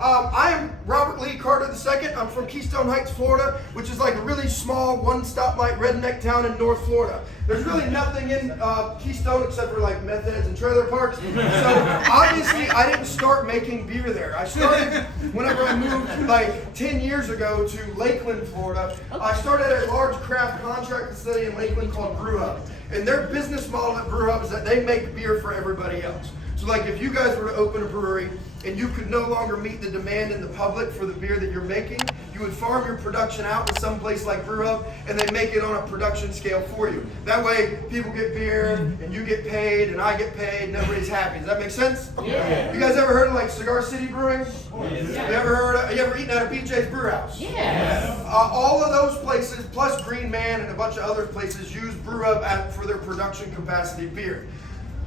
I am Robert Lee Carter II. I'm from Keystone Heights, Florida, which is like a really small one-stoplight redneck town in North Florida. There's really nothing in Keystone except for like meth heads and trailer parks. So obviously I didn't start making beer there. I started whenever I moved like 10 years ago to Lakeland, Florida. I started at a large craft contract facility in Lakeland called Brew House. And their business model at Brew House is that they make beer for everybody else. So like if you guys were to open a brewery and you could no longer meet the demand in the public for the beer that you're making, you would farm your production out to some place like Brew House and they make it on a production scale for you. That way people get beer and you get paid and I get paid and everybody's happy. Does that make sense? Yeah. You guys ever heard of like Cigar City Brewing? Yeah. You ever eaten at a BJ's Brew House? Yeah. All of those places, plus Green Man and a bunch of other places, use Brew Up for their production capacity beer.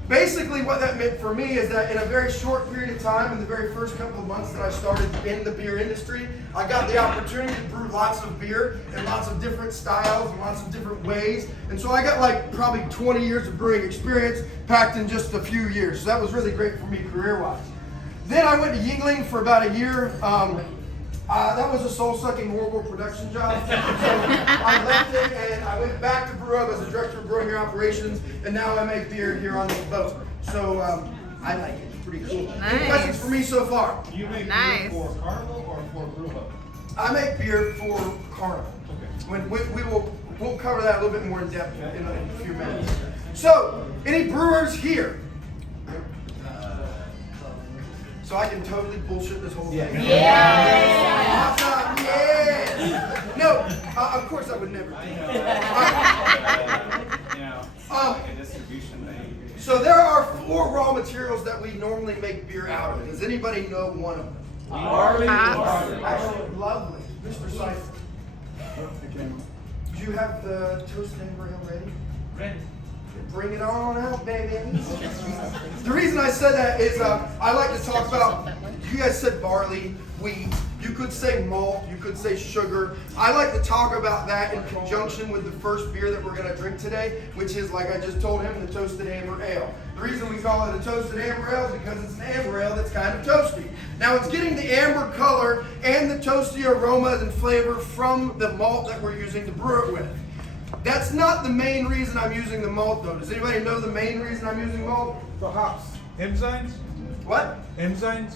Basically what that meant for me is that in a very short period of time, in the very first couple of months that I started in the beer industry, I got the opportunity to brew lots of beer in lots of different styles and lots of different ways. And so I got like probably 20 years of brewing experience packed in just a few years. So that was really great for me career-wise. Then I went to Yuengling for about a year. That was a soul-sucking, horrible production job. So I left it and I went back to Brew Up as a director of brewing operations, and now I make beer here on this boat. So I like it. It's pretty cool. Nice. Any questions for me so far? You make Nice. beer for Carnival or for Brew House? I make beer for Carnival. Okay. We'll cover that a little bit more in depth in a few minutes. So, any brewers here? So I can totally bullshit this whole thing. Yeah. Awesome, yes. No, of course I would never. Like a distribution thing. So there are 4 raw materials that we normally make beer out of. Does anybody know one of them? Barley. Actually, lovely. Mr. Seifert. Do you have the toasted Amarillo ready? Ready. Bring it on out, baby. The reason I said that is I like to talk about, you guys said barley, wheat, you could say malt, you could say sugar. I like to talk about that in conjunction with the first beer that we're going to drink today, which is, like I just told him, the Toasted Amber Ale. The reason we call it a Toasted Amber Ale is because it's an amber ale that's kind of toasty. Now it's getting the amber color and the toasty aromas and flavor from the malt that we're using to brew it with. That's not the main reason I'm using the malt, though. Does anybody know the main reason I'm using malt? The hops. Enzymes? What? Enzymes?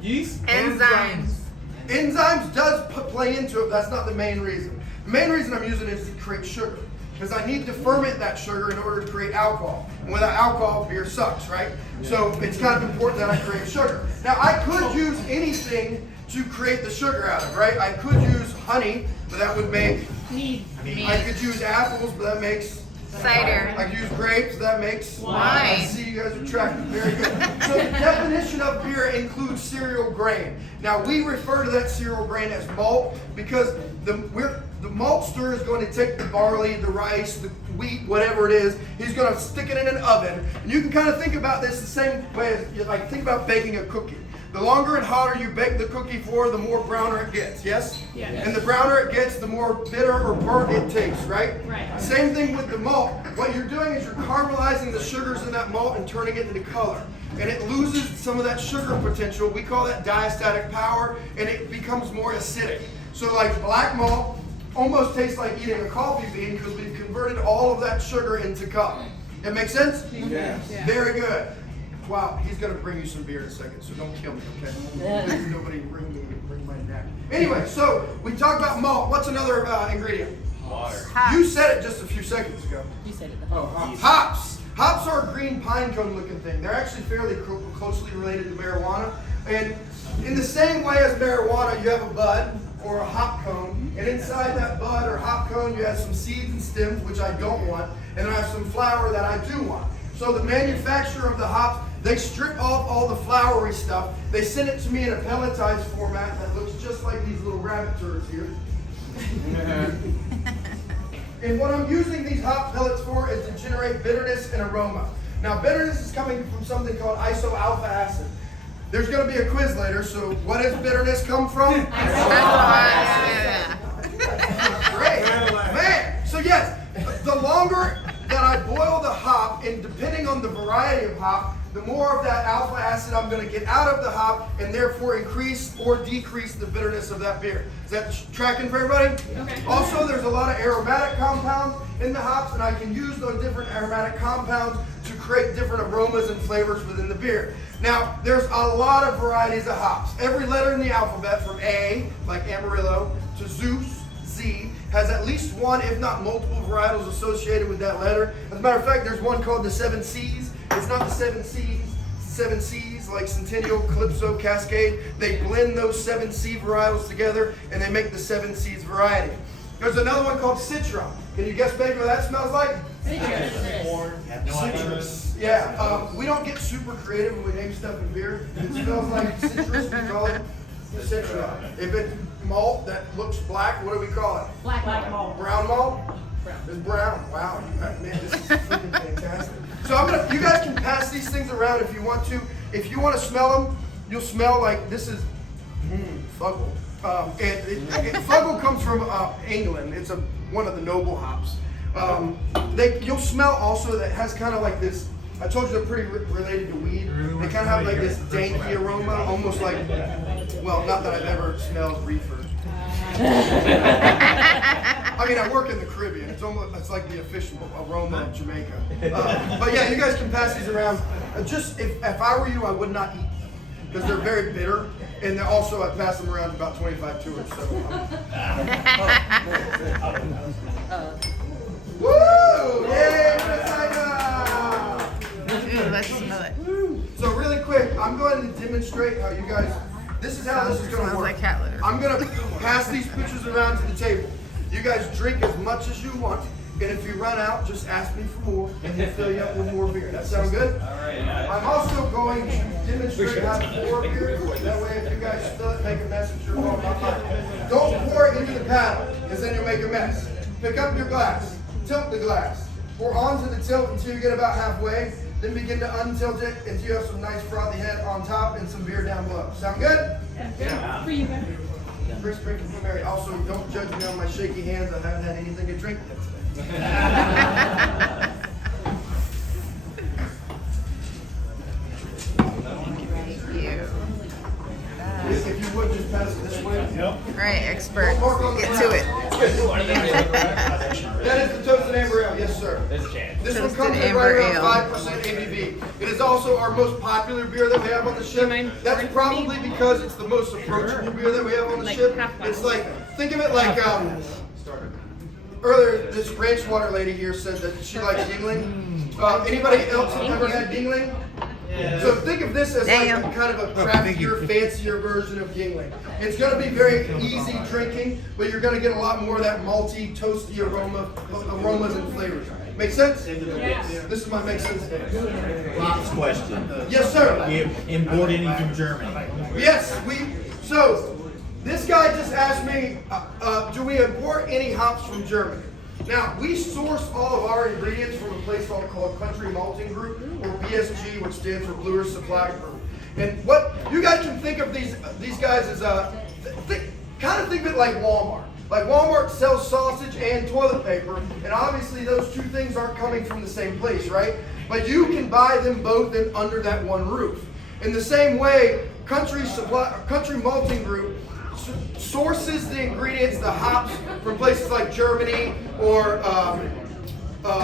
Yeast? Enzymes. Enzymes does play into it, but that's not the main reason. The main reason I'm using it is to create sugar. Because I need to ferment that sugar in order to create alcohol. And without alcohol, beer sucks, right? So it's kind of important that I create sugar. Now, I could use anything to create the sugar out of, right? I could use honey, but that would make Mead. I could use apples, but that makes Cider. I could use grapes, that makes Wine. I see you guys are tracking very good. So the definition of beer includes cereal grain. Now we refer to that cereal grain as malt because the maltster is going to take the barley, the rice, the wheat, whatever it is. He's going to stick it in an oven. And you can kind of think about this the same way as like think about baking a cookie. The longer and hotter you bake the cookie for, the more browner it gets, yes? Yes. And the browner it gets, the more bitter or burnt it tastes, right? Right. Same thing with the malt. What you're doing is you're caramelizing the sugars in that malt and turning it into color. And it loses some of that sugar potential. We call that diastatic power, and it becomes more acidic. So like black malt almost tastes like eating a coffee bean because we've converted all of that sugar into color. That make sense? Yeah. Very good. Wow, he's going to bring you some beer in a second, so don't kill me, okay? Please, nobody bring my neck. Anyway, so we talked about malt. What's another ingredient? Water. You said it just a few seconds ago. You said it. Oh, hops. Hops. Hops are a green pine cone looking thing. They're actually fairly closely related to marijuana. And in the same way as marijuana, you have a bud or a hop cone. And inside that bud or hop cone, you have some seeds and stems, which I don't want. And then I have some flower that I do want. So the manufacturer of the hops, they strip off all the flowery stuff. They send it to me in a pelletized format that looks just like these little rabbit turds here. And what I'm using these hop pellets for is to generate bitterness and aroma. Now, bitterness is coming from something called iso-alpha acid. There's going to be a quiz later, so what does bitterness come from? Great. Man, so yes, the longer that I boil the hop, and depending on the variety of hop, the more of that alpha acid I'm going to get out of the hop and therefore increase or decrease the bitterness of that beer. Is that tracking for everybody? Okay. Also, there's a lot of aromatic compounds in the hops, and I can use those different aromatic compounds to create different aromas and flavors within the beer. Now, there's a lot of varieties of hops. Every letter in the alphabet from A, like Amarillo, to Zeus, Z, has at least one, if not multiple varietals associated with that letter. As a matter of fact, there's one called the 7 C's. It's not the 7 C's, 7 C's like Centennial, Calypso, Cascade. They blend those 7 C varietals together and they make the 7 C's variety. There's another one called Citra. Can you guess maybe what that smells like? Citrus. Yeah, we don't get super creative when we name stuff in beer. If it smells like citrus, we call it Citra. If it's malt that looks black, what do we call it? Black malt. Brown malt? It's brown. Wow, man, this is freaking fantastic. So you guys can pass these things around if you want to. If you want to smell them, you'll smell like this is Fuggle. Fuggle comes from England. It's one of the noble hops. You'll smell also that has kind of like this. I told you they're pretty related to weed. They kind of have like this danky aroma, almost like, well, not that I've ever smelled reefer. I mean, I work in the Caribbean. It's like the official aroma of Jamaica. But yeah, you guys can pass these around. Just if I were you, I would not eat them because they're very bitter, and they're also I pass them around to about 25 tours. So. Woo! Yay, Minnesota! Let's smell it. So really quick, I'm going to demonstrate how you guys. This is how this is going to Smells work. like cat litter. I'm going to pass these pitchers around to the table. You guys drink as much as you want, and if you run out, just ask me for more, and we'll fill you up with more beer. That sound good? All right. I'm also going to demonstrate how to pour beer. That way, if you guys spill it, make a mess, it's your fault, not mine. Don't pour it into the paddle, because then you'll make a mess. Pick up your glass, tilt the glass, pour onto the tilt until you get about halfway. Then begin to untilt it until you have some nice frothy head on top and some beer down below. Sound good? Yeah. For you guys. First drink from Mary. Also, don't judge me on my shaky hands. I haven't had anything to drink yet today. Thank you. If you would just pass it this way. All right, expert. Get to it. That is the Toasted Amber Ale. Yes, sir. This one Toasted comes in Amber right Ale. around 5% ABV. It is also our most popular beer that we have on the ship. That's probably because it's the most approachable beer that we have on the ship. It's like, think of it like, earlier this ranch water lady here said that she likes Yingling. Anybody else have ever had Yingling? So think of this as like a kind of a craftier, fancier version of Yingling. It's going to be very easy drinking, but you're going to get a lot more of that malty, toasty aromas and flavors. Make sense? Yes. This is my make sense. Last question. Yes, sir. You import any from Germany? Yes, so this guy just asked me, do we import any hops from Germany? Now, we source all of our ingredients from a place called Country Malting Group, or BSG, which stands for Brewers Supply Group. And what you guys can think of these guys as, kind of think of it like Walmart. Like Walmart sells sausage and toilet paper, and obviously those two things aren't coming from the same place, right? But you can buy them both under that one roof. In the same way, Country Malting Group sources the ingredients, the hops, from places like Germany or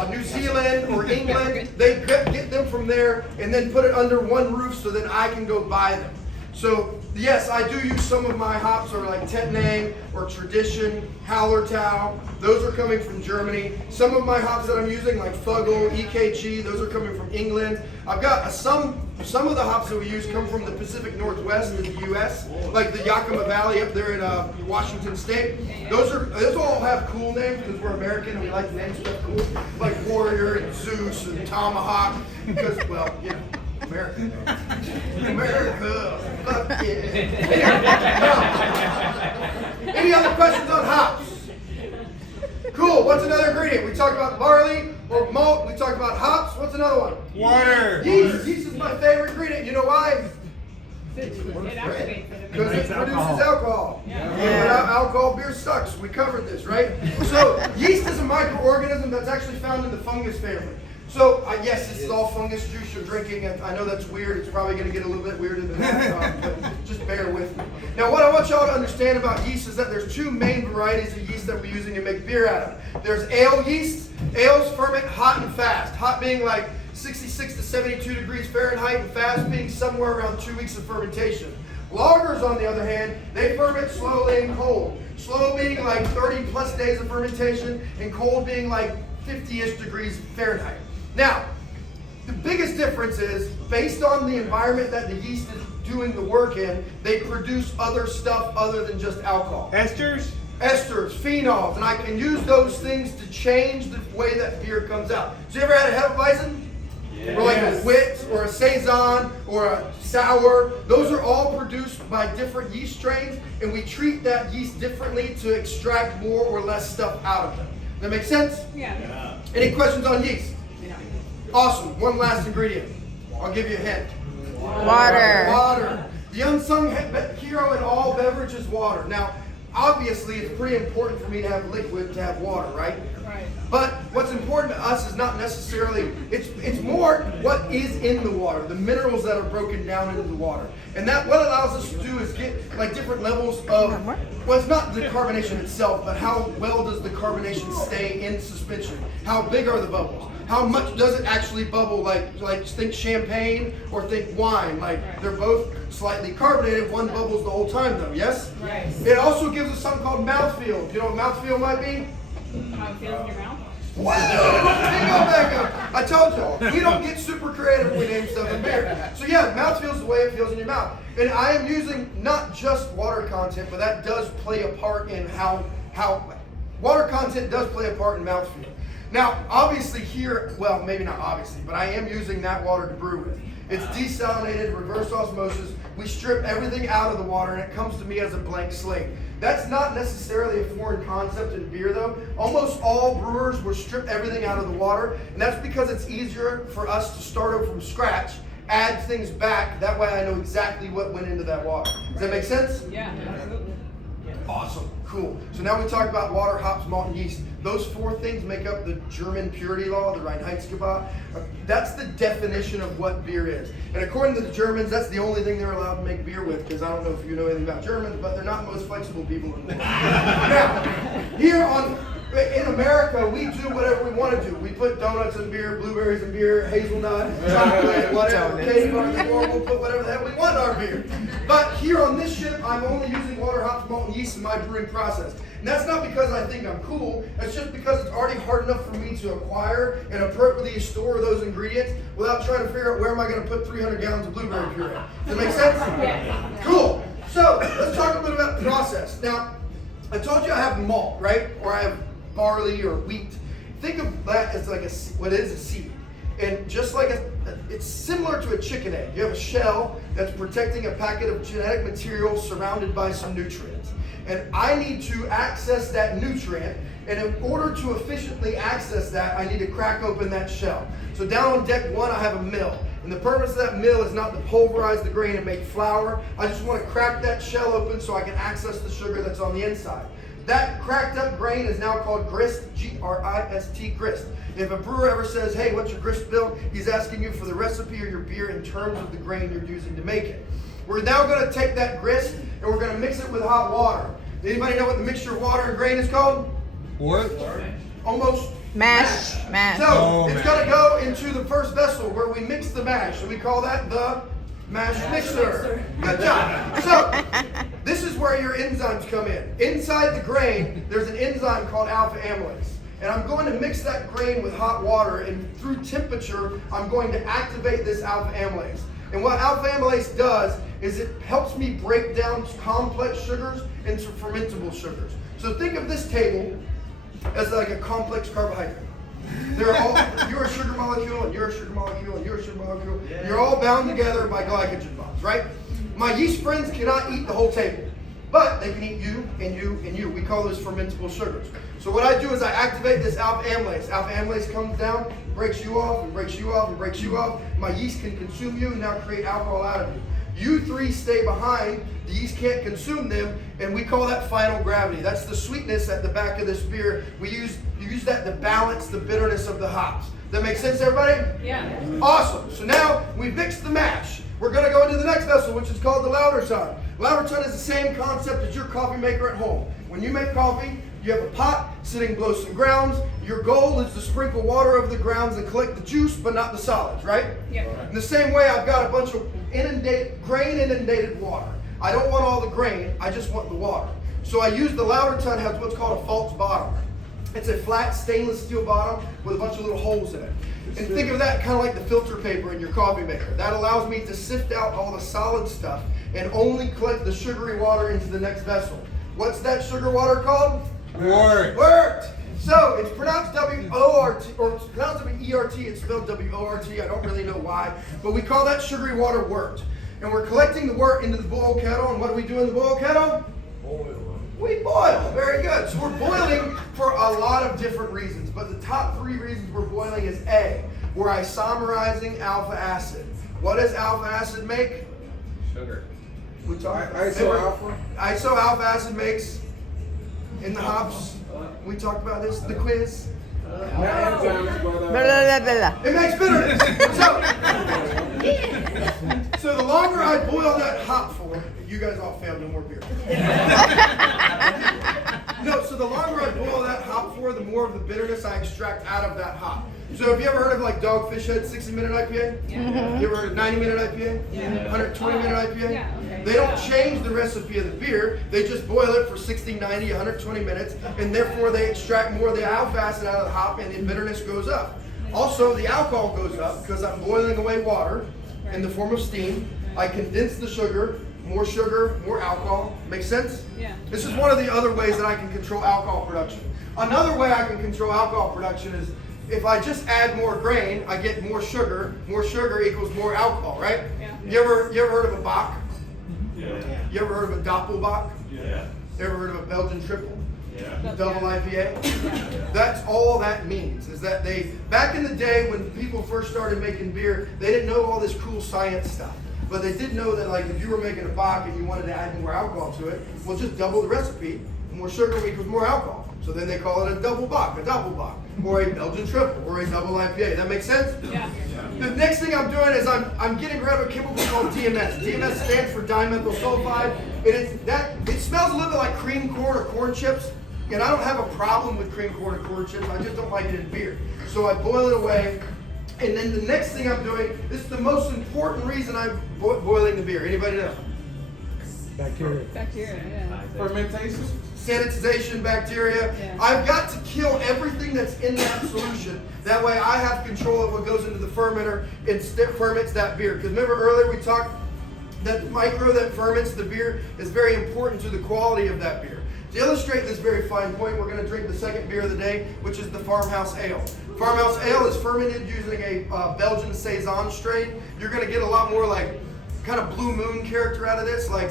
New Zealand or England. They get them from there and then put it under one roof so that I can go buy them. So yes, I do use some of my hops or like Tetnang or Tradition, Hallertau. Those are coming from Germany. Some of my hops that I'm using like Fuggle, EKG, those are coming from England. I've got some of the hops that we use come from the Pacific Northwest of the U.S., like the Yakima Valley up there in Washington State. Those all have cool names because we're American and we like to name stuff cool, like Warrior and Zeus and Tomahawk, because, well, you know, America. America. Fuck yeah. Any other questions on hops? Cool. What's another ingredient? We talked about barley or malt. We talked about hops. What's another one? Water. Yeast. Yeast is my favorite ingredient. You know why? It activates it. Because it produces alcohol. Without alcohol, beer sucks. We covered this, right? So yeast is a microorganism that's actually found in the fungus family. So, yes, this is all fungus juice you're drinking, and I know that's weird. It's probably going to get a little bit weirder than that, but just bear with me. Now, what I want y'all to understand about yeast is that there's two main varieties of yeast that we're using to make beer out of. There's ale yeast. Ales ferment hot and fast. Hot being like 66 to 72 degrees Fahrenheit, and fast being somewhere around 2 weeks of fermentation. Lagers, on the other hand, they ferment slowly and cold. Slow being like 30 plus days of fermentation, and cold being like 50-ish degrees Fahrenheit. Now, the biggest difference is, based on the environment that the yeast is doing the work in, they produce other stuff other than just alcohol. Esters? Esters, phenols, and I can use those things to change the way that beer comes out. So you ever had a Hefeweizen? Yes. Or like a wit, or a saison, or a sour? Those are all produced by different yeast strains, and we treat that yeast differently to extract more or less stuff out of them. That make sense? Yeah. Any questions on yeast? Awesome. One last ingredient. I'll give you a hint. Water. Water. The unsung hero in all beverage is water. Now, obviously, it's pretty important for me to have liquid to have water, right? Right. But what's important to us is not necessarily, it's more what is in the water, the minerals that are broken down into the water. And that what allows us to do is get like different levels of, well, it's not the carbonation itself, but how well does the carbonation stay in suspension? How big are the bubbles? How much does it actually bubble? Like think champagne or think wine. Like they're both slightly carbonated. One bubbles the whole time though, yes? Right. It also gives us something called mouthfeel. You know what mouthfeel might be? How it feels in your mouth? Back up. I told you, we don't get super creative when we name stuff in beer. So yeah, mouthfeel is the way it feels in your mouth. And I am using not just water content, but that does play a part in how water content does play a part in mouthfeel. Now, obviously here, well, maybe not obviously, but I am using that water to brew with. It's desalinated, reverse osmosis. We strip everything out of the water, and it comes to me as a blank slate. That's not necessarily a foreign concept in beer, though. Almost all brewers will strip everything out of the water, and that's because it's easier for us to start over from scratch, add things back. That way I know exactly what went into that water. Does that make sense? Yeah, absolutely. Awesome, cool. So now we talked about water, hops, malt, and yeast. Those four things make up the German purity law, the Reinheitsgebot. That's the definition of what beer is. And according to the Germans, that's the only thing they're allowed to make beer with, because I don't know if you know anything about Germans, but they're not the most flexible people in the world. Now, here in America, we do whatever we want to do. We put donuts in beer, blueberries in beer, hazelnut, chocolate, whatever. Candy bars in beer, we'll put whatever the hell we want in our beer. But here on this ship, I'm only using water, hops, malt, and yeast in my brewing process. And that's not because I think I'm cool, that's just because it's already hard enough for me to acquire and appropriately store those ingredients without trying to figure out where am I going to put 300 gallons of blueberry puree. Does that make sense? Yeah. Cool. So let's talk a bit about the process. Now, I told you I have malt, right? Or I have barley or wheat. Think of that as like what is a seed. And just like it's similar to a chicken egg. You have a shell that's protecting a packet of genetic material surrounded by some nutrients. And I need to access that nutrient, and in order to efficiently access that, I need to crack open that shell. So down on deck one, I have a mill. And the purpose of that mill is not to pulverize the grain and make flour. I just want to crack that shell open so I can access the sugar that's on the inside. That cracked up grain is now called grist, G-R-I-S-T, grist. If a brewer ever says, hey, what's your grist bill? He's asking you for the recipe or your beer in terms of the grain you're using to make it. We're now going to take that grist and we're going to mix it with hot water. Anybody know what the mixture of water and grain is called? What? Almost. Mash. So it's going to go into the first vessel where we mix the mash. And we call that the mash mixer. Good job. So this is where your enzymes come in. Inside the grain, there's an enzyme called alpha amylase. And I'm going to mix that grain with hot water, and through temperature, I'm going to activate this alpha amylase. And what alpha amylase does is it helps me break down complex sugars into fermentable sugars. So think of this table as like a complex carbohydrate. They're all, you're a sugar molecule, and you're a sugar molecule, and you're a sugar molecule. Yeah. You're all bound together by glycogen bonds, right? My yeast friends cannot eat the whole table, but they can eat you and you and you. We call those fermentable sugars. So what I do is I activate this alpha amylase. Alpha amylase comes down, breaks you off, and breaks you off, and breaks you off. My yeast can consume you and now create alcohol out of you. You three stay behind, the yeast can't consume them, and we call that final gravity. That's the sweetness at the back of this beer. You use that to balance the bitterness of the hops. That makes sense, everybody? Yeah. Awesome. So now we've mixed the mash. We're going to go into the next vessel, which is called the lauter tun. Lauter tun is the same concept as your coffee maker at home. When you make coffee, you have a pot sitting below some grounds. Your goal is to sprinkle water over the grounds and collect the juice, but not the solids, right? Yep. In the same way, I've got a bunch of grain inundated water. I don't want all the grain, I just want the water. So I use the lauter tun, has what's called a false bottom. It's a flat stainless steel bottom with a bunch of little holes in it. And think of that kind of like the filter paper in your coffee maker. That allows me to sift out all the solid stuff and only collect the sugary water into the next vessel. What's that sugar water called? Wort. So it's pronounced W-O-R-T, or it's pronounced W-E-R-T, it's spelled W-O-R-T, I don't really know why, but we call that sugary water wort. And we're collecting the wort into the boil kettle, and what do we do in the boil kettle? We boil. Very good. So we're boiling for a lot of different reasons, but the top 3 reasons we're boiling is A, we're isomerizing alpha acid. What does alpha acid make? Sugar. We talked Iso-alpha? Iso-alpha acid makes in the hops. We talked about this, the quiz. Not enzymes, but Blah, blah, blah, blah. It makes bitterness. So the longer I boil that hop for, you guys all failed, no more beer. No, so the longer I boil that hop for, the more of the bitterness I extract out of that hop. So have you ever heard of like Dogfish Head 60-minute IPA? Yeah. You ever heard of 90-minute IPA? Yeah. 120-minute IPA? Yeah, okay. They don't Yeah. change the recipe of the beer. They just boil it for 60, 90, 120 minutes, and therefore they extract more of the alpha acid out of the hop, and the bitterness goes up. Also, the alcohol goes up because I'm boiling away water in the form of steam. I condense the sugar, more alcohol. Make sense? Yeah. This is one of the other ways that I can control alcohol production. Another way I can control alcohol production is if I just add more grain, I get more sugar. More sugar equals more alcohol, right? Yeah. You ever heard of a Bock? Yeah. You ever heard of a Doppelbock? Yeah. You ever heard of a Belgian triple? Yeah. Double IPA? That's all that means, is that they, back in the day when people first started making beer, they didn't know all this cool science stuff. But they did know that like if you were making a Bock and you wanted to add more alcohol to it, well just double the recipe. More sugar equals more alcohol. So then they call it a double Bock, a Doppelbock, or a Belgian triple, or a double IPA. That makes sense? Yeah. The next thing I'm doing is I'm getting rid of a chemical called DMS. DMS stands for dimethyl sulfide. It smells a little bit like cream corn or corn chips. And I don't have a problem with cream corn or corn chips. I just don't like it in beer. So I boil it away. And then the next thing I'm doing, this is the most important reason I'm boiling the beer. Anybody know? bacteria. Bacteria, yeah. Fermentation. Sanitization, bacteria. Yeah. I've got to kill everything that's in that solution. That way I have control of what goes into the fermenter and ferments that beer. Because remember earlier we talked that the micro that ferments the beer is very important to the quality of that beer. To illustrate this very fine point, we're going to drink the second beer of the day, which is the Farmhouse Ale. Farmhouse Ale is fermented using a Belgian Saison strain. You're going to get a lot more like kind of Blue Moon character out of this, like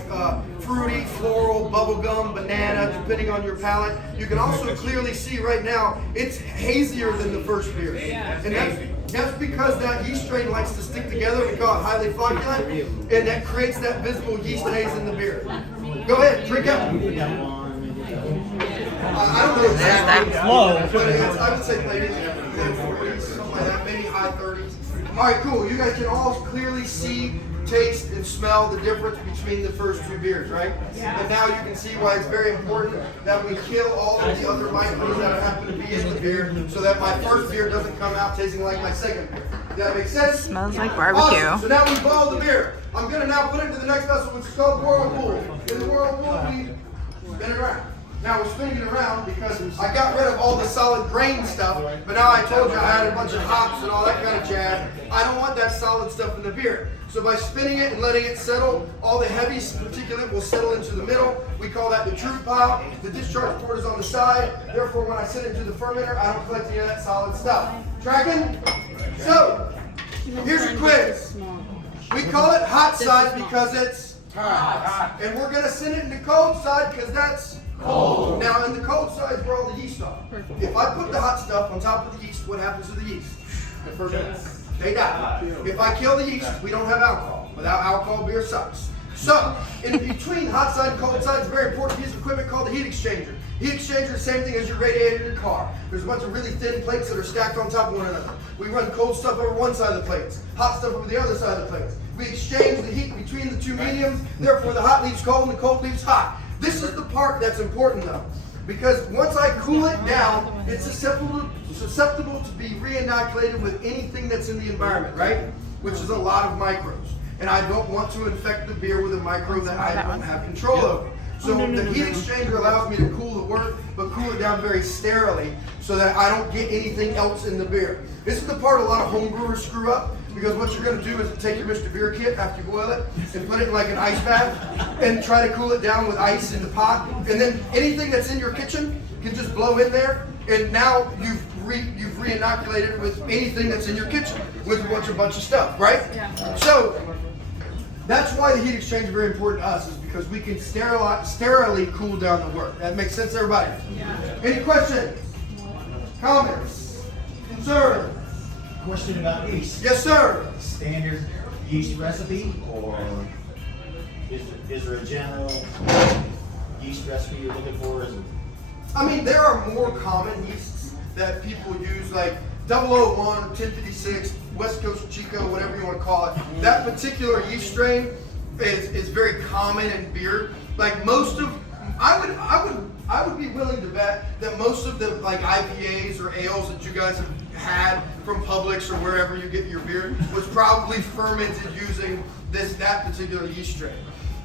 fruity, floral, bubblegum, banana, depending on your palate. You can also clearly see right now, it's hazier than the first beer. Yeah. And that's because that yeast strain likes to stick together. We call it highly flocculent, and that creates that visible yeast haze in the beer. Go ahead, drink up. I don't know exactly, but it's, I would say maybe 40s, something like that, maybe high 30s. All right, cool. You guys can all clearly see, taste, and smell the difference between the first two beers, right? Yeah. And now you can see why it's very important that we kill all of the other microbes that happen to be in the beer so that my first beer doesn't come out tasting like my second beer. Does that make sense? Smells like barbecue. Awesome. So now we boiled the beer. I'm going to now put it into the next vessel, which is called the whirlpool. In the whirlpool, we spin it around. Now we're spinning it around because I got rid of all the solid grain stuff, but now I told you I had a bunch of hops and all that kind of jazz. I don't want that solid stuff in the beer. So by spinning it and letting it settle, all the heavy particulate will settle into the middle. We call that the truth pile. The discharge port is on the side. Therefore, when I send it to the fermenter, I don't collect any of that solid stuff. Tracking? So, here's a quiz. We call it hot side because it's hot. And we're going to send it in the cold side because that's cold. Now, in the cold side is where all the yeast are. If I put the hot stuff on top of the yeast, what happens to the yeast? They ferment. They die. If I kill the yeast, we don't have alcohol. Without alcohol, beer sucks. So, in between hot side and cold side is a very important piece of equipment called the heat exchanger. Heat exchanger is the same thing as your radiator in your car. There's a bunch of really thin plates that are stacked on top of one another. We run cold stuff over one side of the plates, hot stuff over the other side of the plates. We exchange the heat between the two mediums, therefore the hot leaves cold and the cold leaves hot. This is the part that's important though, because once I cool it down, it's susceptible to be re-inoculated with anything that's in the environment, right? Which is a lot of microbes. And I don't want to infect the beer with a microbe that I don't have control over. So the heat exchanger allows me to cool the wort, but cool it down very sterilely so that I don't get anything else in the beer. This is the part a lot of home brewers screw up, because what you're going to do is take your Mr. Beer kit after you boil it and put it in like an ice bath and try to cool it down with ice in the pot. And then anything that's in your kitchen can just blow in there, and now you've re-inoculated it with anything that's in your kitchen with a bunch of stuff, right? Yeah. So that's why the heat exchange is very important to us, is because we can sterilely cool down the wort. That makes sense, everybody? Yeah. Any questions? Comments? Concerns? Question about yeast. Yes, sir. Standard yeast recipe, or is there a general yeast recipe you're looking for? Is it I mean, there are more common yeasts that people use, like 001, 1056, West Coast Chico, whatever you want to call it. That particular yeast strain is very common in beer. Like most of, I would be willing to bet that most of the like IPAs or ales that you guys have had from Publix or wherever you get your beer was probably fermented using that particular yeast strain.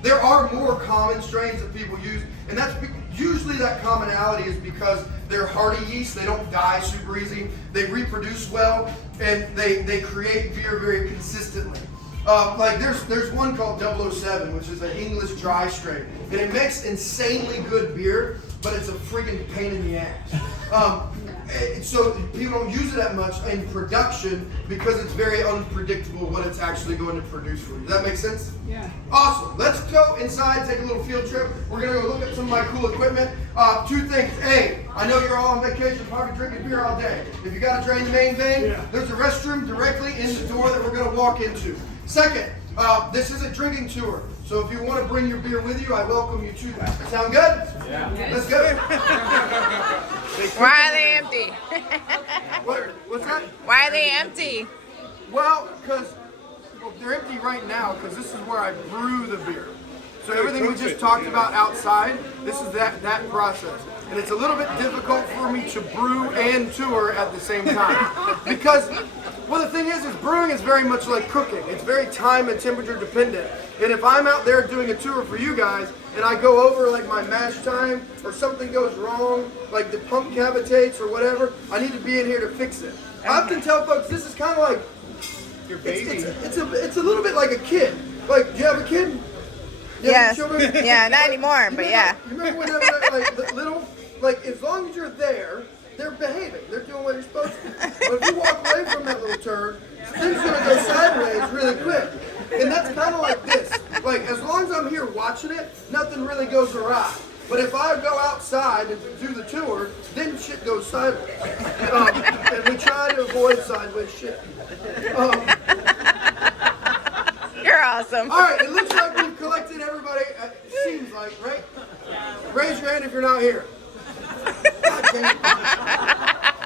There are more common strains that people use, and that's usually that commonality is because they're hardy yeast. They don't die super easy. They reproduce well, and they create beer very consistently. Like there's one called 007, which is an English dry strain, and it makes insanely good beer, but it's a freaking pain in the ass. So people don't use it that much in production because it's very unpredictable what it's actually going to produce for you. Does that make sense? Yeah. Awesome. Let's go inside, take a little field trip. We're going to go look at some of my cool equipment. Two things. A, I know you're all on vacation, probably drinking beer all day. If you got to drain the main vein, there's a restroom directly in the door that we're going to walk into. Second, this is a drinking tour. So if you want to bring your beer with you, I welcome you to that. Sound good? Yeah. Let's go. Why are they empty? What's that? Why are they empty? Well, because they're empty right now because this is where I brew the beer. So everything we just talked about outside, this is that process. And it's a little bit difficult for me to brew and tour at the same time. Because, well, the thing is brewing is very much like cooking. It's very time and temperature dependent. And if I'm out there doing a tour for you guys, and I go over like my mash time, or something goes wrong, like the pump cavitates or whatever, I need to be in here to fix it. I often tell folks this is kind of like, Your baby. it's a little bit like a kid. Like, do you have a kid? You have Yes. children? Yeah, not anymore, but yeah. You remember whenever like little, like as long as you're there, they're behaving. They're doing what you're supposed to. But if you walk away from that little turd, things are gonna go sideways really quick. And that's kind of like this. Like as long as I'm here watching it, nothing really goes awry. But if I go outside and do the tour, then shit goes sideways. And we try to avoid sideways shit. You're awesome. All right, it looks like we've collected everybody. It seems like, right? Raise your hand if you're not here. God dang it.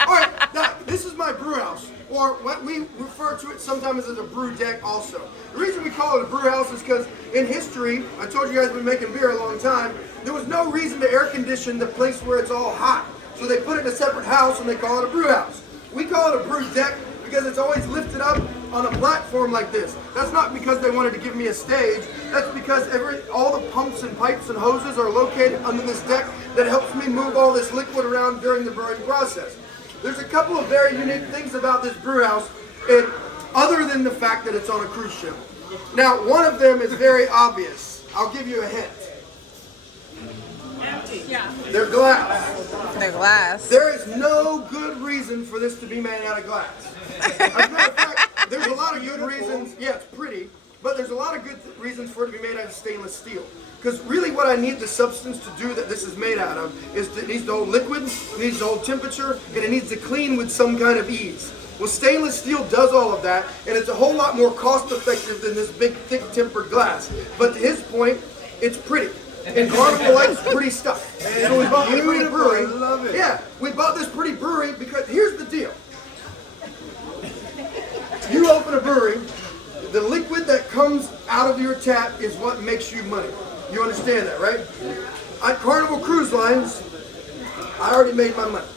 All right, now, this is my brew house, or what we refer to it sometimes as a brew deck also. The reason we call it a brew house is because in history, I told you guys we've been making beer a long time, there was no reason to air condition the place where it's all hot. So they put it in a separate house and they call it a brew house. We call it a brew deck because it's always lifted up on a platform like this. That's not because they wanted to give me a stage. That's because all the pumps and pipes and hoses are located under this deck that helps me move all this liquid around during the brewing process. There's a couple of very unique things about this brew house, and other than the fact that it's on a cruise ship. Now, one of them is very obvious. I'll give you a hint. Empty. Yeah. They're glass. The glass. There is no good reason for this to be made out of glass. As a matter of fact, there's a lot of good reasons. Yeah, it's pretty, but there's a lot of good reasons for it to be made out of stainless steel. Because really what I need the substance to do that this is made out of is it needs to hold liquid, it needs to hold temperature, and it needs to clean with some kind of ease. Well, stainless steel does all of that, and it's a whole lot more cost effective than this big, thick tempered glass. But to his point, it's pretty. And Carnival likes pretty stuff. So we bought this pretty brewery. I love it. Yeah, we bought this pretty brewery because here's the deal. You open a brewery, the liquid that comes out of your tap is what makes you money. You understand that, right? At Carnival Cruise Lines, I already made my money.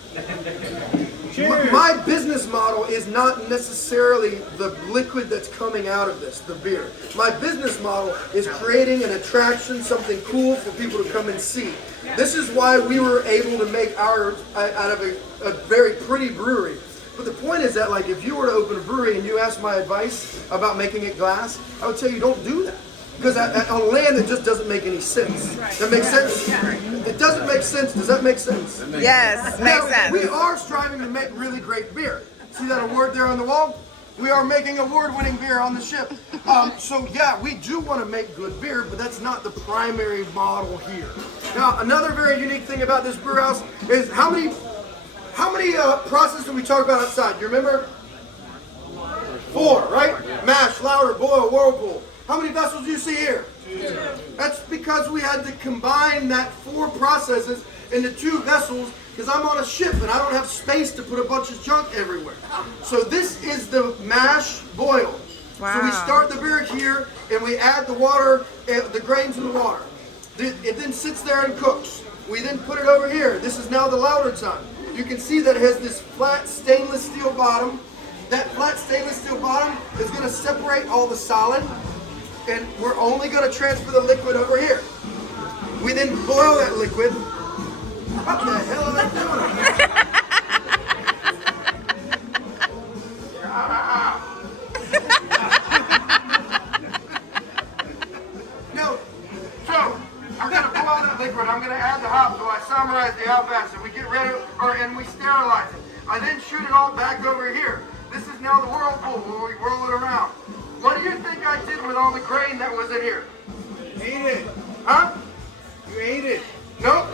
My business model is not necessarily the liquid that's coming out of this, the beer. My business model is creating an attraction, something cool for people to come and see. This is why we were able to make ours out of a very pretty brewery. But the point is that, like, if you were to open a brewery and you asked my advice about making it glass, I would tell you don't do that. Because on land, it just doesn't make any sense. That makes sense? It doesn't make sense. Does that make sense? Yes, makes Now, we sense. are striving to make really great beer. See that award there on the wall? We are making award-winning beer on the ship. So yeah, we do want to make good beer, but that's not the primary model here. Now, another very unique thing about this brew house is how many processes did we talk about outside? You remember? 4, right? Mash, lauter, boil, whirlpool. How many vessels do you see here? 2. That's because we had to combine that 4 processes into 2 vessels because I'm on a ship and I don't have space to put a bunch of junk everywhere. So this is the mash boil. Wow. So we start the beer here and we add the water, the grain to the water. It then sits there and cooks. We then put it over here. This is now the lauter time. You can see that it has this flat stainless steel bottom. That flat stainless steel bottom is going to separate all the solid, and we're only going to transfer the liquid over here. We then boil that liquid. What the hell are they doing? No. So, I'm going to boil that liquid. I'm going to add the hops, so I summarize the hop acid. We get rid of, and we sterilize it. I then shoot it all back over here. This is now the whirlpool where we whirl it around. What do you think I did with all the grain that was in here? Ate it. Huh? You ate it. Nope.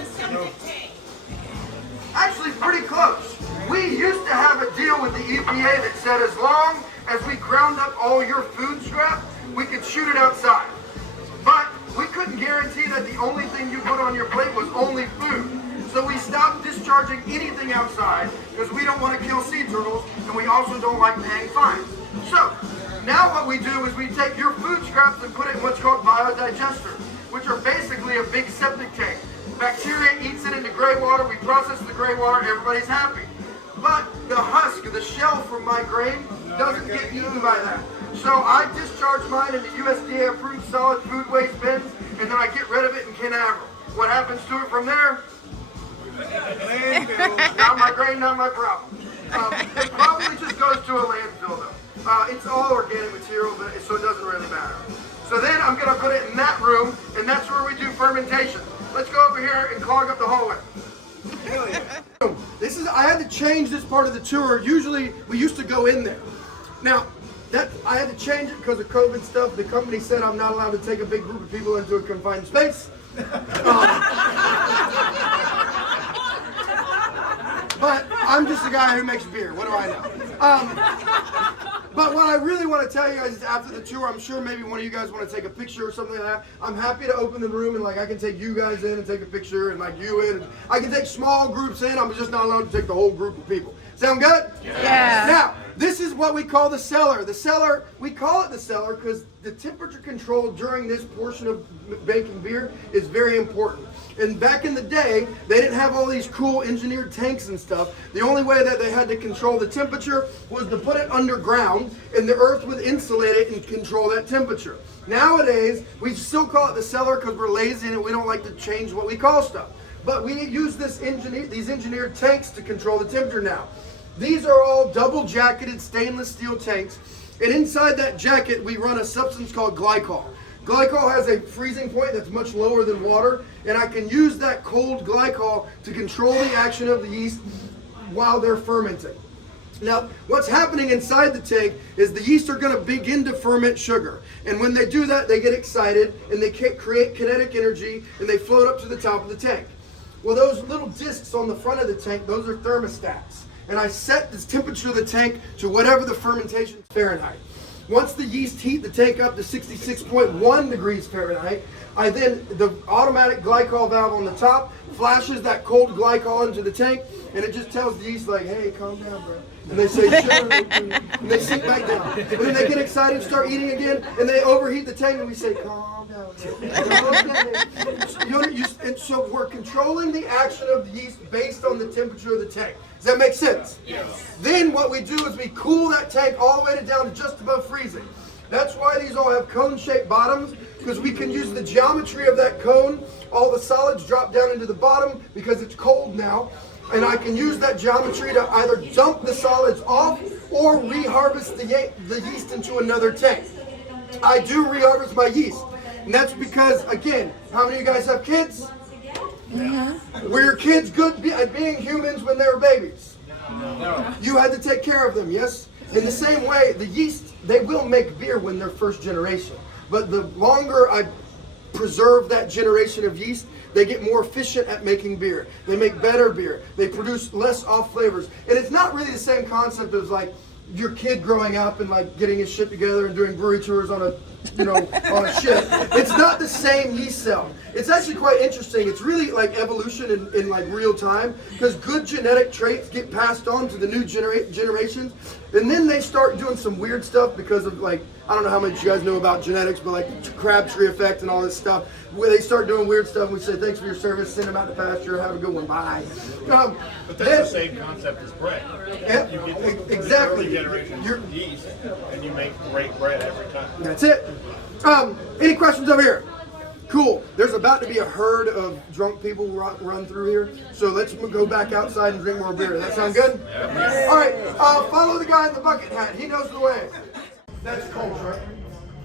Actually, pretty close. We used to have a deal with the EPA that said as long as we ground up all your food scrap, we could shoot it outside. But we couldn't guarantee that the only thing you put on your plate was only food. So we stopped discharging anything outside because we don't want to kill sea turtles and we also don't like paying fines. So now what we do is we take your food scraps and put it in what's called biodigesters, which are basically a big septic tank. Bacteria eats it into gray water, we process the gray water, everybody's happy. But the husk, the shell from my grain, doesn't get eaten by that. So I discharge mine into USDA approved solid food waste bins and then I get rid of it in Canaveral. What happens to it from there? Landfill. Not my grain, not my problem. It probably just goes to a landfill though. It's all organic material, but so it doesn't really matter. So then I'm gonna put it in that room, and that's where we do fermentation. Let's go over here and clog up the hallway. This is, I had to change this part of the tour. Usually we used to go in there. Now, I had to change it because of COVID stuff. The company said I'm not allowed to take a big group of people into a confined space. But I'm just a guy who makes beer. What do I know? But what I really want to tell you guys is after the tour, I'm sure maybe one of you guys want to take a picture or something like that. I'm happy to open the room and like I can take you guys in and take a picture and like you in. I can take small groups in. I'm just not allowed to take the whole group of people. Sound good? Yeah. Now, this is what we call the cellar. The cellar, we call it the cellar because the temperature control during this portion of making beer is very important. And back in the day, they didn't have all these cool engineered tanks and stuff. The only way that they had to control the temperature was to put it underground and the earth would insulate it and control that temperature. Nowadays, we still call it the cellar because we're lazy and we don't like to change what we call stuff. But we use these engineered tanks to control the temperature now. These are all double jacketed stainless steel tanks, and inside that jacket we run a substance called glycol. Glycol has a freezing point that's much lower than water, and I can use that cold glycol to control the action of the yeast while they're fermenting. Now, what's happening inside the tank is the yeast are going to begin to ferment sugar, and when they do that, they get excited and they create kinetic energy and they float up to the top of the tank. Well, those little discs on the front of the tank, those are thermostats. and I set the temperature of the tank to whatever the fermentation is Fahrenheit. Once the yeast heat the tank up to 66.1 degrees Fahrenheit, the automatic glycol valve on the top flashes that cold glycol into the tank, and it just tells the yeast like, hey, calm down, bro. And they say, sure, and they sink back down. And then they get excited and start eating again, and they overheat the tank, and we say, calm down. And so we're controlling the action of the yeast based on the temperature of the tank. Does that make sense? Yes. Then what we do is we cool that tank all the way down to just above freezing. That's why these all have cone-shaped bottoms, because we can use the geometry of that cone. All the solids drop down into the bottom because it's cold now. And I can use that geometry to either dump the solids off or reharvest the yeast into another tank. I do reharvest my yeast. And that's because, again, how many of you guys have kids? Were your kids good at being humans when they were babies? No. You had to take care of them, yes? In the same way, the yeast, they will make beer when they're first generation. But the longer I preserve that generation of yeast, they get more efficient at making beer. They make better beer. They produce less off flavors. And it's not really the same concept as like your kid growing up and like getting his shit together and doing brewery tours on a ship. It's not the same yeast cell. It's actually quite interesting. It's really like evolution in like real time, because good genetic traits get passed on to the new generations, and then they start doing some weird stuff because of like, I don't know how much you guys know about genetics, but like the Crabtree effect and all this stuff, where they start doing weird stuff and we say, thanks for your service, send them out to pasture, have a good one, bye. But that's the same concept as bread. Yeah, You get exactly. early generation yeast, and you make great bread every time. That's it. Any questions over here? Cool. There's about to be a herd of drunk people run through here, so let's go back outside and drink more beer. Does that sound good? Yeah. All right. Follow the guy in the bucket hat. He knows the way. That's cold, right?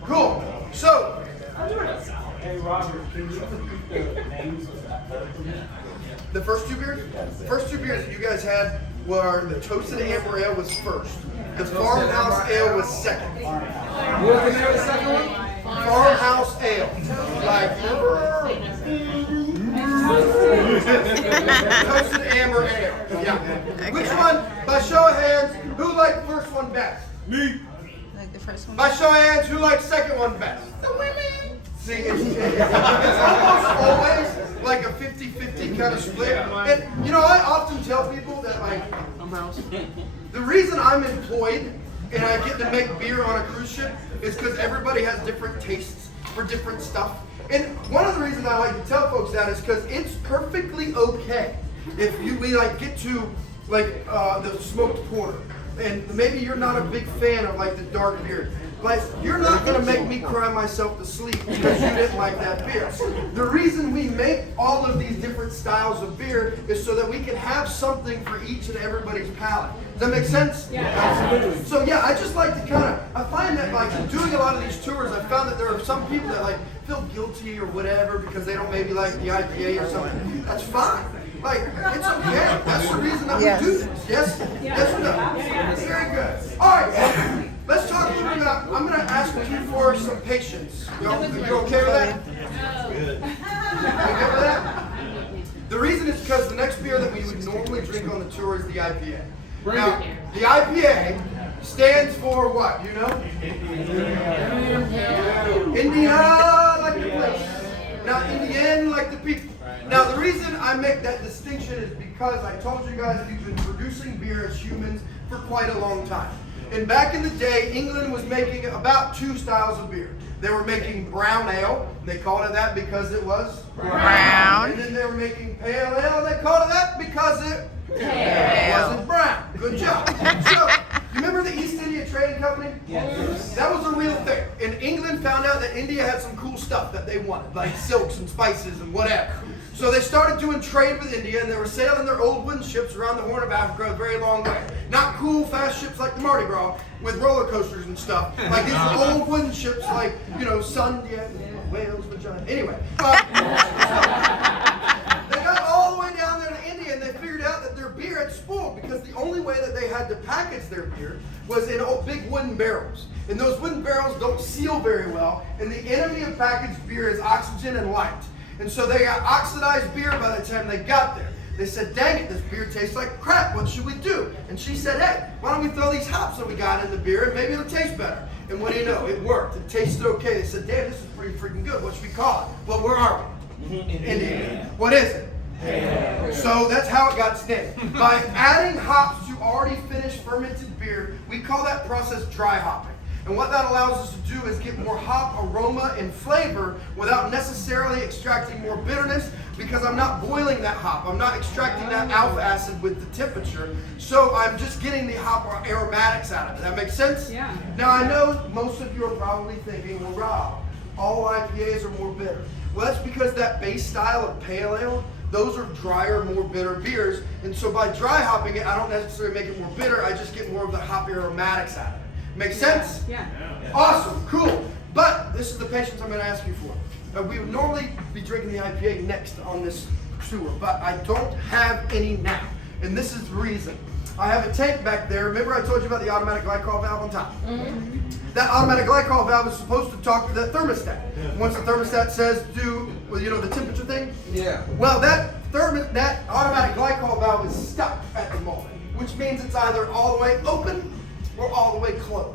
Cool. So. Hey Robert, can you repeat the names of that? The first two beers? The first two beers that you guys had were the Toasted Amarillo was first. The Farmhouse Ale was second. What was the name of the second one? Farmhouse Ale. Like Toasted Amarillo. Yeah. Which one? By show of hands, who liked the first one best? Me. Like the first one. By show of hands, who liked the second one best? The women. See, it's almost always like a 50-50 kind of split. And I often tell people that like, the reason I'm employed and I get to make beer on a cruise ship is because everybody has different tastes for different stuff. And one of the reasons I like to tell folks that is because it's perfectly okay if we like get to like the smoked porter, and maybe you're not a big fan of like the dark beer. Like, you're not going to make me cry myself to sleep because you didn't like that beer. The reason we make all of these different styles of beer is so that we can have something for each and everybody's palate. Does that make sense? Yeah. Absolutely. So yeah, I just like to I find that like doing a lot of these tours, I found that there are some people that like feel guilty or whatever because they don't maybe like the IPA or something. That's fine. Like, it's okay. That's the reason that we do this. Yes? Yes or no? Very good. All right. Let's talk a little bit about, I'm going to ask you for some patience. You okay with that? Good. You okay with that? The reason is because the next beer that we would normally drink on the tour is the IPA. Now, the IPA stands for what? You know? Indiana like the place. Now, Indiana like the people. Now, the reason I make that distinction is because I told you guys we've been producing beer as humans for quite a long time. And back in the day, England was making about two styles of beer. They were making brown ale, and they called it that because it was brown. And then they were making pale ale, and they called it that because it wasn't brown. Good job. So, you remember the East India Trading Company? Yes. That was a real thing. And England found out that India had some cool stuff that they wanted, like silks and spices and whatever. So they started doing trade with India, and they were sailing their old wooden ships around the Horn of Africa a very long way. Not cool, fast ships like the Mardi Gras with roller coasters and stuff. Like these are old wooden ships like, Sunday, Wales, vagina. Anyway. They got all the way down there to India, and they figured out that their beer had spoiled because the only way that they had to package their beer was in big wooden barrels. And those wooden barrels don't seal very well, and the enemy of packaged beer is oxygen and light. And so they got oxidized beer by the time they got there. They said, dang it, this beer tastes like crap. What should we do? And she said, hey, why don't we throw these hops that we got in the beer and maybe it'll taste better. And what do you know? It worked. It tasted okay. They said, damn, this is pretty freaking good. What should we call it? Well, where are we? Indiana. What is it? So that's how it got its name. By adding hops to already finished fermented beer, we call that process dry hopping. And what that allows us to do is get more hop aroma and flavor without necessarily extracting more bitterness, because I'm not boiling that hop. I'm not extracting that alpha acid with the temperature. So I'm just getting the hop aromatics out of it. That makes sense? Yeah. Now I know most of you are probably thinking, well, Rob, all IPAs are more bitter. Well, that's because that base style of pale ale, those are drier, more bitter beers. And so by dry hopping it, I don't necessarily make it more bitter. I just get more of the hop aromatics out of it. Make sense? Yeah. Awesome, cool. But this is the patience I'm going to ask you for. We would normally be drinking the IPA next on this tour, but I don't have any now. And this is the reason. I have a tank back there. Remember I told you about the automatic glycol valve on top? Mm-hmm. That automatic glycol valve is supposed to talk to that thermostat. Once the thermostat says do, well, you know, the temperature thing? Yeah. Well, that automatic glycol valve is stuck at the moment, which means it's either all the way open or all the way closed.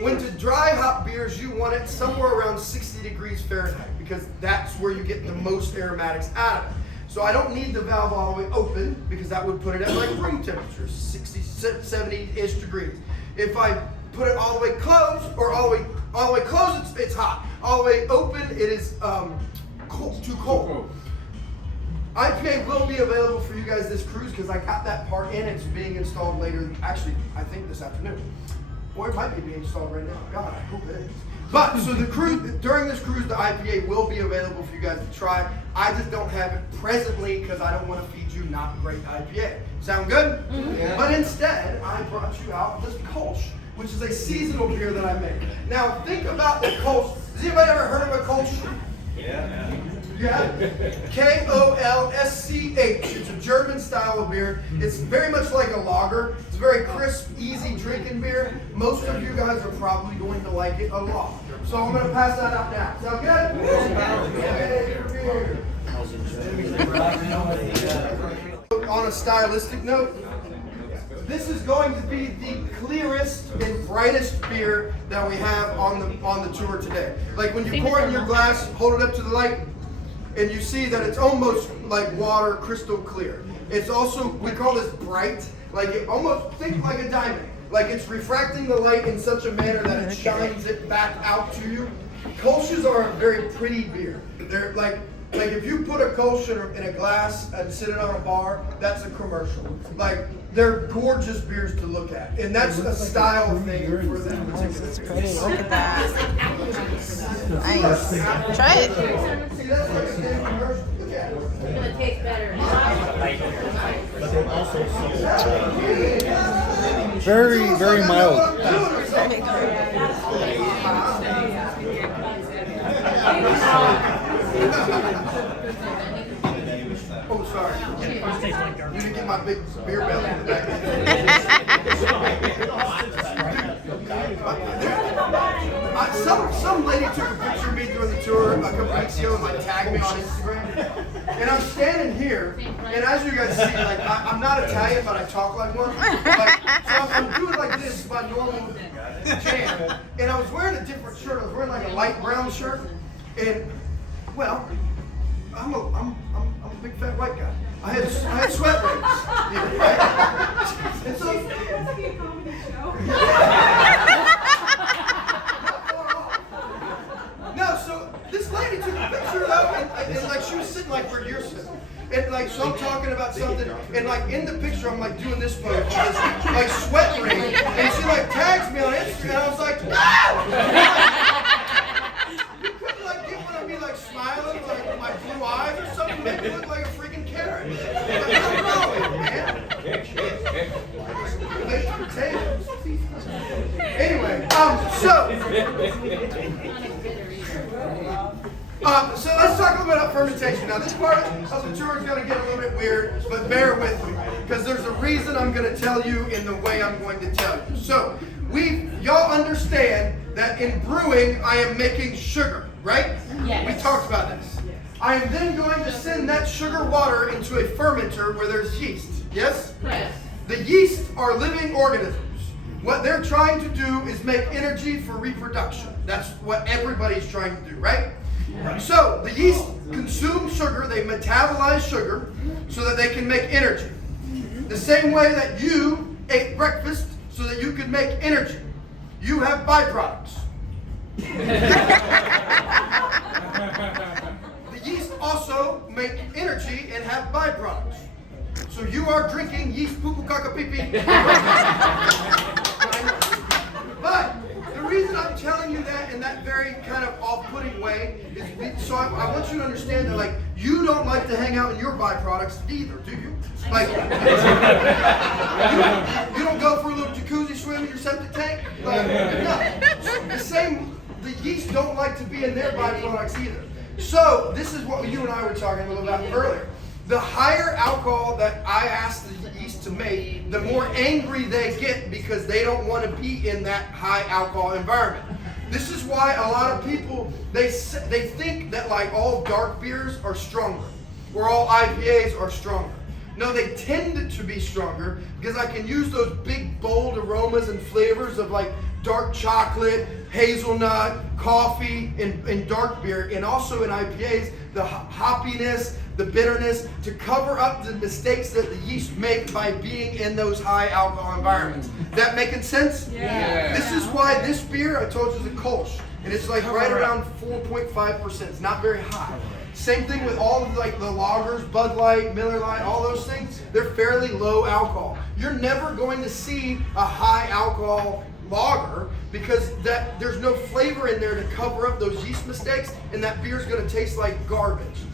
When to dry hop beers, you want it somewhere around 60 degrees Fahrenheit, because that's where you get the most aromatics out of it. So I don't need the valve all the way open, because that would put it at like room temperature, 60, 70-ish degrees. If I put it all the way closed, or all the way closed, it's hot. All the way open, it is too cold. IPA will be available for you guys this cruise, because I got that part in. It's being installed later, actually, I think this afternoon. Or it might be being installed right now. God, I hope it is. But, so the cruise, during this cruise, the IPA will be available for you guys to try. I just don't have it presently, because I don't want to feed you not great IPA. Sound good? Mm-hmm. Yeah. But instead, I brought you out this Kolsch, which is a seasonal beer that I make. Now, think about the Kolsch. Has anybody ever heard of a Kolsch? Yeah. Yeah? Kolsch. It's a German style of beer. It's very much like a lager. It's a very crisp, easy drinking beer. Most of you guys are probably going to like it a lot. So I'm going to pass that out now. Sound good? On a stylistic note, this is going to be the clearest and brightest beer that we have on the tour today. Like when you pour it in your glass, hold it up to the light, and you see that it's almost like water, crystal clear. It's also, we call this bright, like it almost, think like a diamond. Like it's refracting the light in such a manner that it shines it back out to you. Kolsch's are a very pretty beer. They're like if you put a Kolsch in a glass and sit it on a bar, that's a commercial. Like they're gorgeous beers to look at. And that's a style thing for them. It's pretty. Look at that. Nice. Try it. See, that's like a damn commercial. Look at it. It's gonna taste better. But they also Very, very mild. Oh, sorry. You didn't get my big beer belly in the back. Some lady took a picture of me doing the tour a couple weeks ago and like tagged me on Instagram. And I'm standing here, and as you guys see, like I'm not Italian, but I talk like one. Like, so I'm doing like this, my normal jam. And I was wearing a different shirt. I was wearing like a light brown shirt. And well, I'm a big fat white guy. I had sweat rays. Yeah, right? And so, That's like a comedy show. no, so this lady took a picture of and like she was sitting like where you're sitting. And like so I'm talking about something and like in the picture I'm like doing this pose, this, like sweat ring. And she like tags me on Instagram and I was like, no! You couldn't like get one of me like smiling like with my blue eyes or something, make me look like a freaking carrot. Like, what's wrong with you, man? Baked potatoes. Anyway, so let's talk a little bit about fermentation. Now this part of the tour is going to get a little bit weird, but bear with me because there's a reason I'm going to tell you in the way I'm going to tell you. So y'all understand that in brewing I am making sugar, right? Yes. We talked about this. I am then going to send that sugar water into a fermenter where there's yeast. Yes? Yes. The yeast are living organisms. What they're trying to do is make energy for reproduction. That's what everybody's trying to do, right? So the yeast consume sugar, they metabolize sugar so that they can make energy. The same way that you ate breakfast so that you could make energy. You have byproducts. The yeast also make energy and have byproducts. So you are drinking yeast poo poo caca pee pee. But the reason I'm telling you that in that very kind of off-putting way is so I want you to understand that like you don't like to hang out in your byproducts either, do you? Like you don't go for a little jacuzzi swim in your septic tank? Like, no. The yeast don't like to be in their byproducts either. So this is what you and I were talking a little about earlier. The higher alcohol that I ask the yeast to make, the more angry they get because they don't want to be in that high alcohol environment. This is why a lot of people, they think that like all dark beers are stronger or all IPAs are stronger. No, they tend to be stronger because I can use those big bold aromas and flavors of like dark chocolate, hazelnut, coffee in dark beer, and also in IPAs, the hoppiness, the bitterness, to cover up the mistakes that the yeast make by being in those high alcohol environments. That making sense? Yeah. This is why this beer, I told you, is a Kolsch, and it's like right around 4.5%. It's not very high. Same thing with all of like the lagers, Bud Light, Miller Lite, all those things. They're fairly low alcohol. You're never going to see a high alcohol lager because there's no flavor in there to cover up those yeast mistakes, and that beer's going to taste like garbage.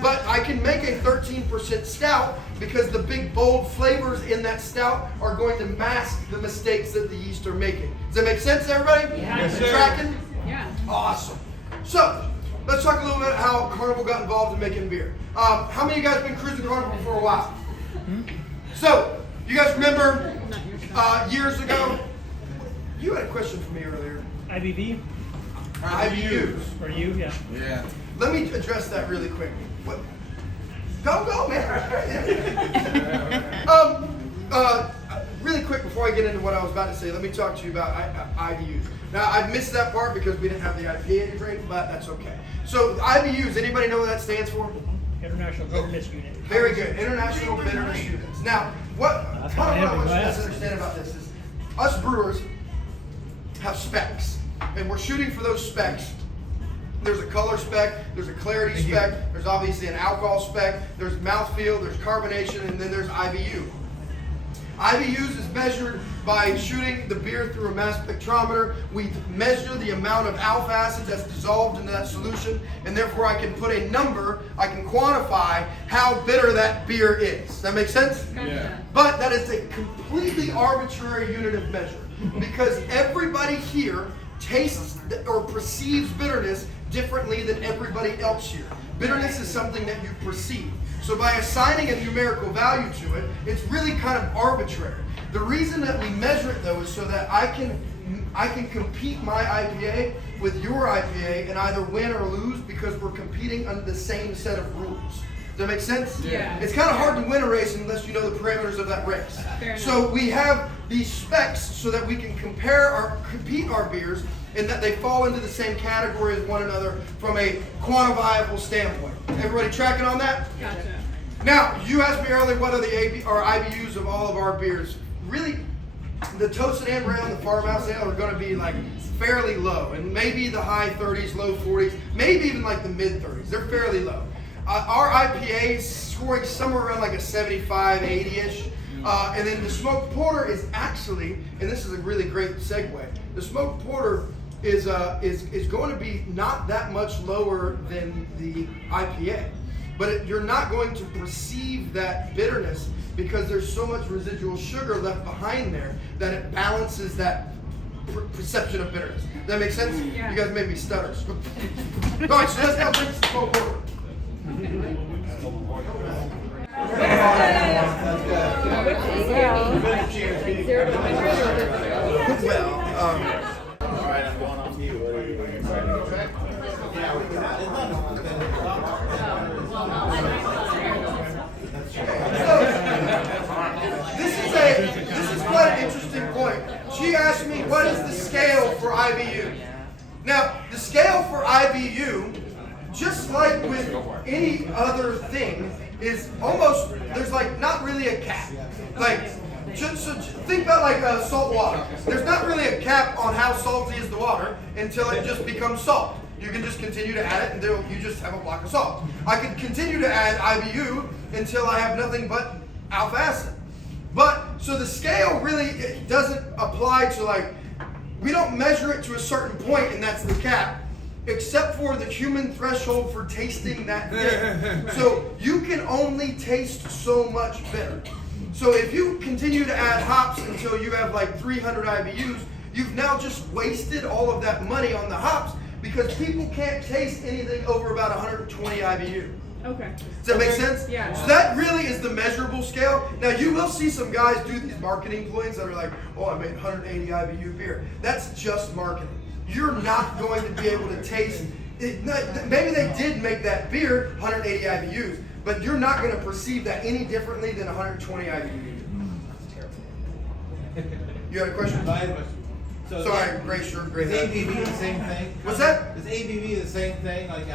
But I can make a 13% stout because the big bold flavors in that stout are going to mask the mistakes that the yeast are making. Does that make sense, everybody? Yeah. Yes, sir. Tracking? Yeah. Awesome. So let's talk a little bit about how Carnival got involved in making beer. How many of you guys been cruising Carnival for a while? So you guys remember years ago? You had a question for me earlier. IBV? IBUs. Or you? Yeah. Yeah. Let me address that really quick. What? Go, man. Really quick before I get into what I was about to say, let me talk to you about IBUs. Now, I missed that part because we didn't have the IPA to drink, but that's okay. So, IBUs, anybody know what that stands for? International Bitterness Unit. Very good. International Bitterness Units. Now, what I want you guys to understand about this is us brewers have specs, and we're shooting for those specs. There's a color spec, there's a clarity spec, there's obviously an alcohol spec, there's mouthfeel, there's carbonation, and then there's IBU. IBUs is measured by shooting the beer through a mass spectrometer. We measure the amount of alpha acid that's dissolved into that solution, and therefore I can put a number, I can quantify how bitter that beer is. Does that make sense? Yeah. But that is a completely arbitrary unit of measure because everybody here tastes or perceives bitterness differently than everybody else here. Bitterness is something that you perceive. So by assigning a numerical value to it, it's really kind of arbitrary. The reason that we measure it though is so that I can compete my IPA with your IPA and either win or lose because we're competing under the same set of rules. Does that make sense? Yeah. It's kind of hard to win a race unless you know the parameters of that race. Fair So we have these specs so that we can compete our beers and that they fall into the same category as one another from a quantifiable standpoint. Everybody tracking on that? Gotcha. Now, you asked me earlier what are the IBUs of all of our beers. Really, the Toasted Amarillo and the Farmhouse Ale are going to be like fairly low, and maybe the high 30s, low 40s, maybe even like the mid 30s. They're fairly low. Our IPA is scoring somewhere around like a 75, 80-ish. And then the smoked porter is actually, and this is a really great segue, the smoked porter is going to be not that much lower than the IPA. But you're not going to perceive that bitterness because there's so much residual sugar left behind there that it balances that perception of bitterness. Does that make sense? Yeah. You guys made me stutter. All right, so let's now drink some smoked porter. Well, All right, I'm going on to you. What are you excited to track? Yeah, thing is almost, there's like not really a cap. Like, so think about like salt water. There's not really a cap on how salty is the water until it just becomes salt. You can just continue to add it until you just have a block of salt. I could continue to add IBU until I have nothing but alpha acid. But, so the scale really it doesn't apply to like, we don't measure it to a certain point and that's the cap, except for the human threshold for tasting that thing. So you can only taste so much bitter. So if you continue to add hops until you have like 300 IBUs, you've now just wasted all of that money on the hops because people can't taste anything over about 120 IBU. Okay. Does that make sense? Yeah. So that really is the measurable scale. Now you will see some guys do these marketing ploys that are like, oh, I made 180 IBU beer. That's just marketing. You're not going to be able to taste it. Maybe they did make that beer 180 IBUs, but you're not going to perceive that any differently than 120 IBU. You had a question? I have a question. So Sorry, gray shirt, gray is hat. ABV the same thing? What's that? Is ABV the same thing? Like,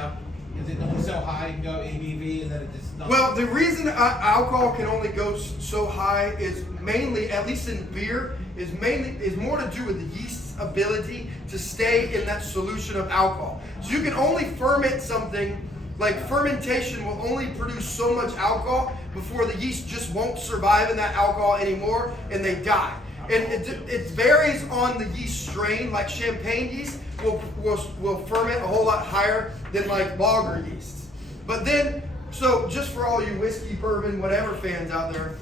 is it only so high you can go ABV and then it just not? Well, the reason alcohol can only go so high is mainly, at least in beer, is more to do with the yeast's ability to stay in that solution of alcohol. So you can only ferment something, like fermentation will only produce so much alcohol before the yeast just won't survive in that alcohol anymore and they die. And it varies on the yeast strain. Like champagne yeast will ferment a whole lot higher than like lager yeasts. But then, so just for all you whiskey, bourbon, whatever fans out there,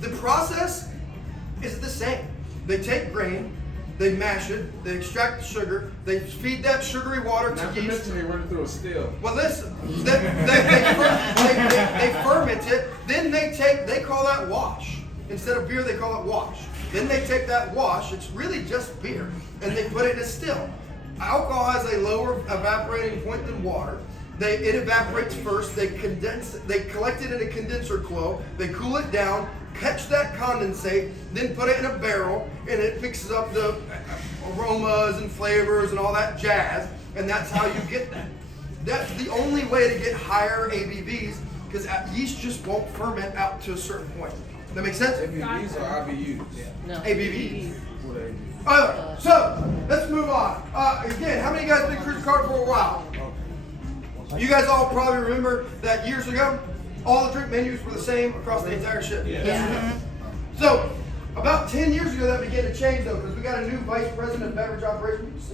the process is the same. They take grain, they mash it, they extract the sugar, they feed that sugary water to Not to yeast. mention they run it through a still. Well, listen, they ferment it, then they call that wash. Instead of beer, they call it wash. Then they take that wash, it's really just beer, and they put it in a still. Alcohol has a lower evaporating point than water. It evaporates first, they collect it in a condenser coil, they cool it down, catch that condensate, then put it in a barrel, and it mixes up the aromas and flavors and all that jazz, and that's how you get that. That's the only way to get higher ABVs, because yeast just won't ferment out to a certain point. That make sense? ABVs or IBUs? No. ABVs. So, let's move on. Again, how many guys been cruising Carnival for a while? You guys all probably remember that years ago, all the drink menus were the same across the entire ship. Yeah. So, about 10 years ago, that began to change though, because we got a new vice president of beverage operations.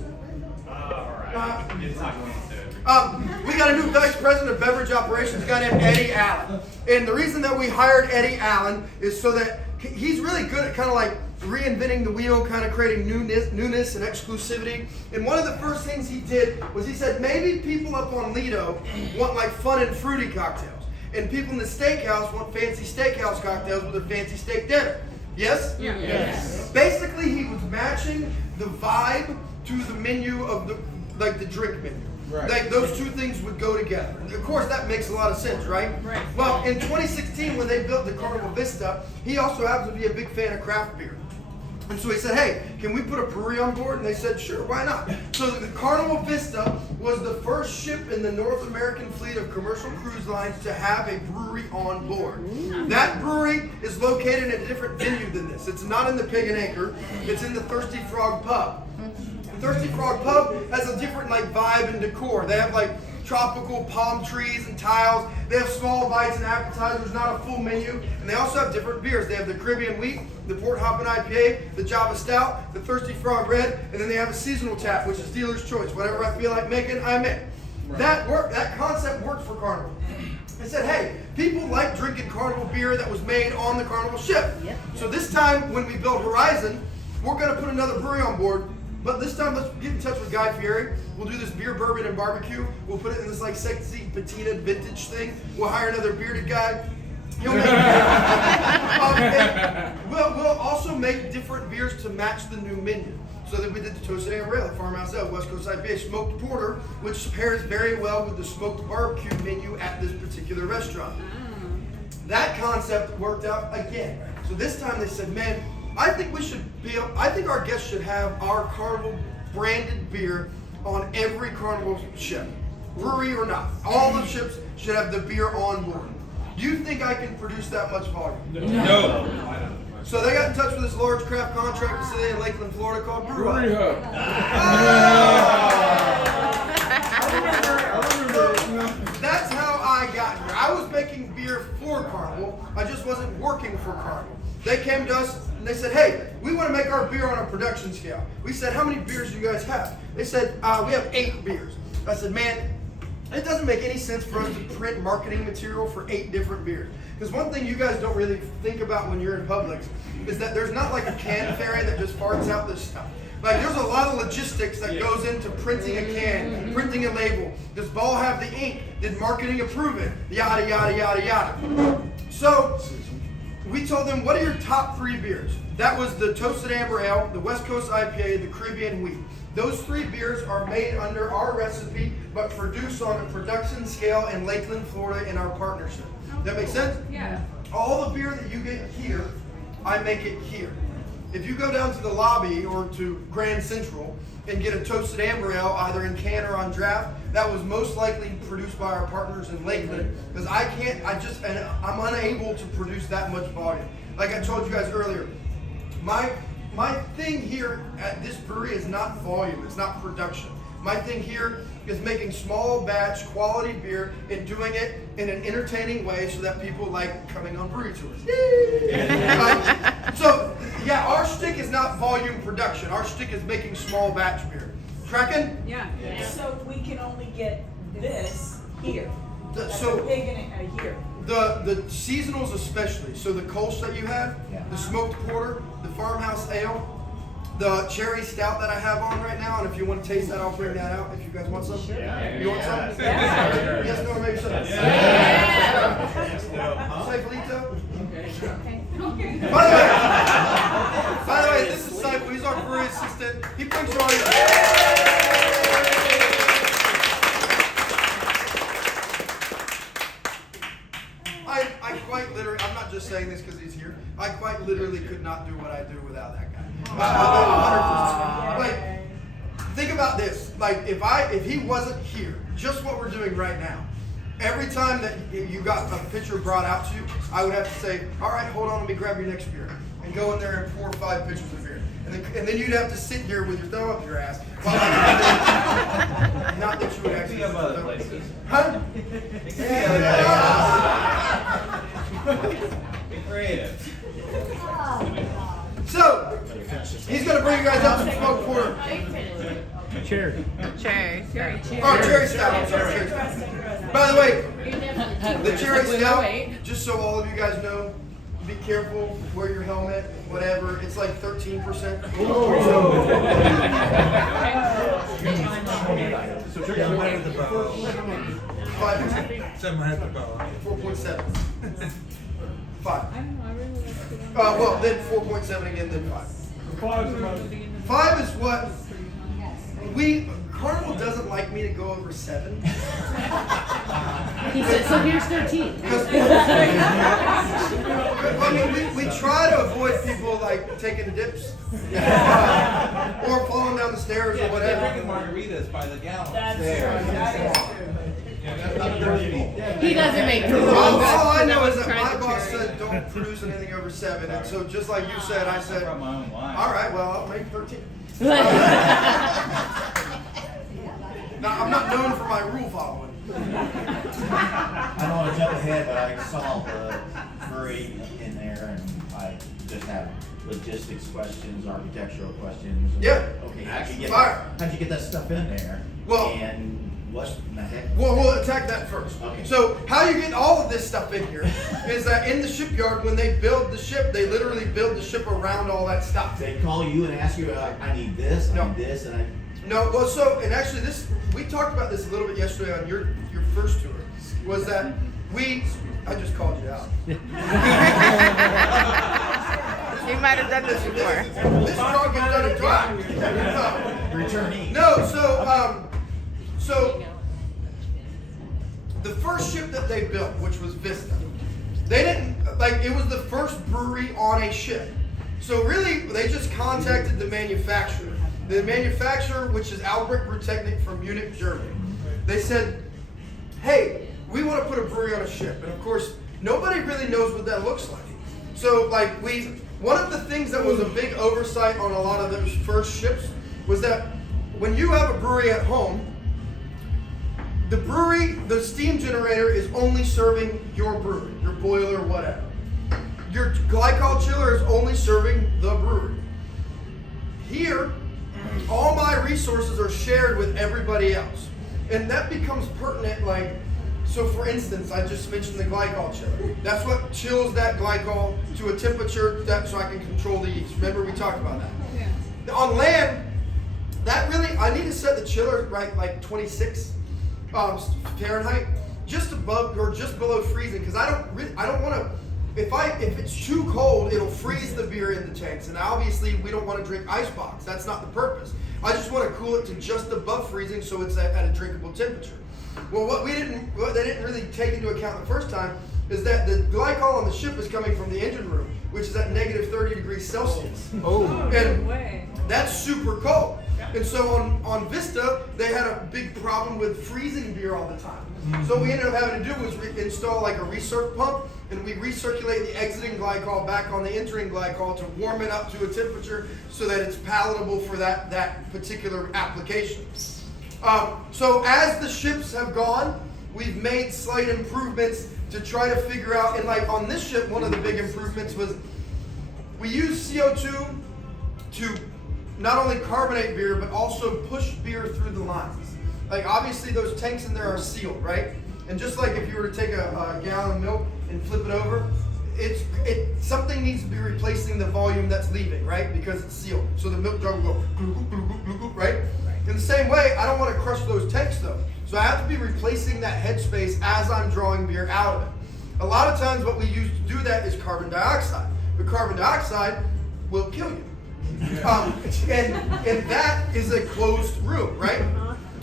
We got a new vice president of beverage operations, a guy named Eddie Allen. And the reason that we hired Eddie Allen is so that he's really good at kind of like reinventing the wheel, kind of creating newness and exclusivity. And one of the first things he did was he said, maybe people up on Lido want like fun and fruity cocktails. And people in the steakhouse want fancy steakhouse cocktails with their fancy steak dinner. Yes? Yeah. Yes. Basically, he was matching the vibe to the menu of the drink menu. Right. Like those two things would go together. Of course, that makes a lot of sense, right? Right. Well, in 2016, when they built the Carnival Vista, he also happens to be a big fan of craft beer. And so he said, hey, can we put a brewery on board? And they said, sure, why not? So the Carnival Vista was the first ship in the North American fleet of commercial cruise lines to have a brewery on board. That brewery is located in a different venue than this. It's not in the Pig and Anchor. It's in the Thirsty Frog Pub. The Thirsty Frog Pub has a different like vibe and decor. They have like tropical palm trees and tiles. They have small bites and appetizers, not a full menu. And they also have different beers. They have the Caribbean Wheat, the Port Hoppin' IPA, the Java Stout, the Thirsty Frog Red, and then they have a seasonal tap, which is dealer's choice. Whatever I feel like making, I make. Right. That concept worked for Carnival. I said, hey, people like drinking Carnival beer that was made on the Carnival ship. Yep. So this time, when we build Horizon, we're going to put another brewery on board. But this time, let's get in touch with Guy Fieri. We'll do this beer, bourbon, and barbecue. We'll put it in this like sexy patina vintage thing. We'll hire another bearded guy. He'll make we'll also make different beers to match the new menu. So that we did the Toasted Amarillo, Farmhouse Ale, West Coast IPA, Smoked Porter, which pairs very well with the smoked barbecue menu at this particular restaurant. That concept worked out again. So this time they said, man, I think our guests should have our Carnival branded beer on every Carnival ship, brewery or not. All the ships should have the beer on board. Do you think I can produce that much volume? No. So they got in touch with this large craft contract facility in Lakeland, Florida called Brew Brewery House. That's how I got here. I was making beer for Carnival. I just wasn't working for Carnival. They came to us and they said, hey, we want to make our beer on a production scale. We said, how many beers do you guys have? They said, we have 8 beers. I said, man, it doesn't make any sense for us to print marketing material for 8 different beers. Because one thing you guys don't really think about when you're in Publix is that there's not like a can fairy that just farts out this stuff. Like there's a lot of logistics that goes into printing a can, printing a label. Does Ball have the ink? Did marketing approve it? Yada, yada, yada, yada. So we told them, what are your top 3 beers? That was the Toasted Amber Ale, the West Coast IPA, the Caribbean Wheat. Those 3 beers are made under our recipe, but produced on a production scale in Lakeland, Florida in our partnership. That make sense? Yeah. All the beer that you get here, I make it here. If you go down to the lobby or to Grand Central and get a Toasted Amber Ale, either in can or on draft, that was most likely produced by our partners in Lakeland, because I'm unable to produce that much volume. Like I told you guys earlier, my thing here at this brewery is not volume, it's not production. My thing here is making small batch quality beer and doing it in an entertaining way so that people like coming on brewery tours. So yeah, our shtick is not volume production. Our shtick is making small batch beer. Tracking? Yeah. So we can only get this here. So Pig in it here. the seasonals especially, so the Kolsch that you have, the smoked porter, the Farmhouse Ale, the cherry stout that I have on right now, and if you want to taste that, I'll bring that out if you guys want some. You want some? Yeah. Yes, no, or maybe some. Say Felito? By the way, this is Cypher. He's our brewery assistant. He brings you all your. I quite literally, I'm not just saying this because he's here, I quite literally could not do what I do without that guy. 100%. Like, think about this. Like, if he wasn't here, just what we're doing right now, every time that you got a pitcher brought out to you, I would have to say, all right, hold on, let me grab your next beer. And go in there and pour 5 pitchers of beer. And then you'd have to sit here with your thumb up your ass. Not that you would actually. Think of other places. Huh? Be creative. So, he's going to bring you guys out some smoked porter. Cherry. Cherry. Oh, cherry stout. I'm sorry, cherry stout. By the way, the cherry stout, just so all of you guys know, be careful, wear your helmet, whatever. It's like 13%. So someone had the bow. 5%. Someone had the bow. 4.7. 5. I don't know, I really like the one. Well, then 4.7 again, then 5. 5 is what Carnival doesn't like me to go over 7. He said, so here's 13. I mean, we try to avoid people like taking dips or falling down the stairs or They're whatever. drinking margaritas by the gallon. That's true. That is true. He doesn't make All I know is that my boss said don't produce anything over 7, and so just like you said, I said, From my own line. all right, well, I'll make 13. Now, I'm not known for my rule following. I don't want to jump ahead, but I saw the brewery in there, and I just have logistics questions, architectural questions. Yeah. Okay, Fire. how'd you get that stuff in there? Well- And what in the heck? Well, we'll attack that first. Okay. So how you get all of this stuff in here is that in the shipyard, when they build the ship, they literally build the ship around all that stuff. They call you and ask you, I need this, I need this, and I. No, well, and actually we talked about this a little bit yesterday on your first tour, was that I just called you out. You might have done this before. This drunk has done it twice. Returnee. No, so the first ship that they built, which was Vista, they didn't, it was the first brewery on a ship. So really, they just contacted the manufacturer. The manufacturer, which is Albrecht Brewtechnik from Munich, Germany. They said, hey, we want to put a brewery on a ship, and of course, nobody really knows what that looks like. So, like, one of the things that was a big oversight on a lot of those first ships was that when you have a brewery at home, the steam generator is only serving your brewery, your boiler, whatever. Your glycol chiller is only serving the brewery. Here, all my resources are shared with everybody else. And that becomes pertinent, like, so for instance, I just mentioned the glycol chiller. That's what chills that glycol to a temperature so I can control the yeast. Remember we talked about that? Yeah. On land, I need to set the chiller right like 26 Fahrenheit, just above or just below freezing, because I don't want to. If it's too cold, it'll freeze the beer in the tanks, and obviously we don't want to drink icebox. That's not the purpose. I just want to cool it to just above freezing, so it's at a drinkable temperature. Well, what they didn't really take into account the first time is that the glycol on the ship is coming from the engine room, which is at negative 30 degrees Celsius. Oh, And no way. that's super cold. And so on Vista, they had a big problem with freezing beer all the time. So what we ended up having to do was install like a recirc pump, and we recirculate the exiting glycol back on the entering glycol to warm it up to a temperature so that it's palatable for that particular application. So as the ships have gone, we've made slight improvements to try to figure out, and like on this ship, one of the big improvements was we use CO2 to not only carbonate beer, but also push beer through the lines. Like obviously those tanks in there are sealed, right? And just like if you were to take a gallon of milk and flip it over, something needs to be replacing the volume that's leaving, right? Because it's sealed. So the milk jug will go glug, glug, glug, glug, glug, right? In the same way, I don't want to crush those tanks though. So I have to be replacing that headspace as I'm drawing beer out of it. A lot of times what we use to do that is carbon dioxide. But carbon dioxide will kill you. And that is a closed room, right?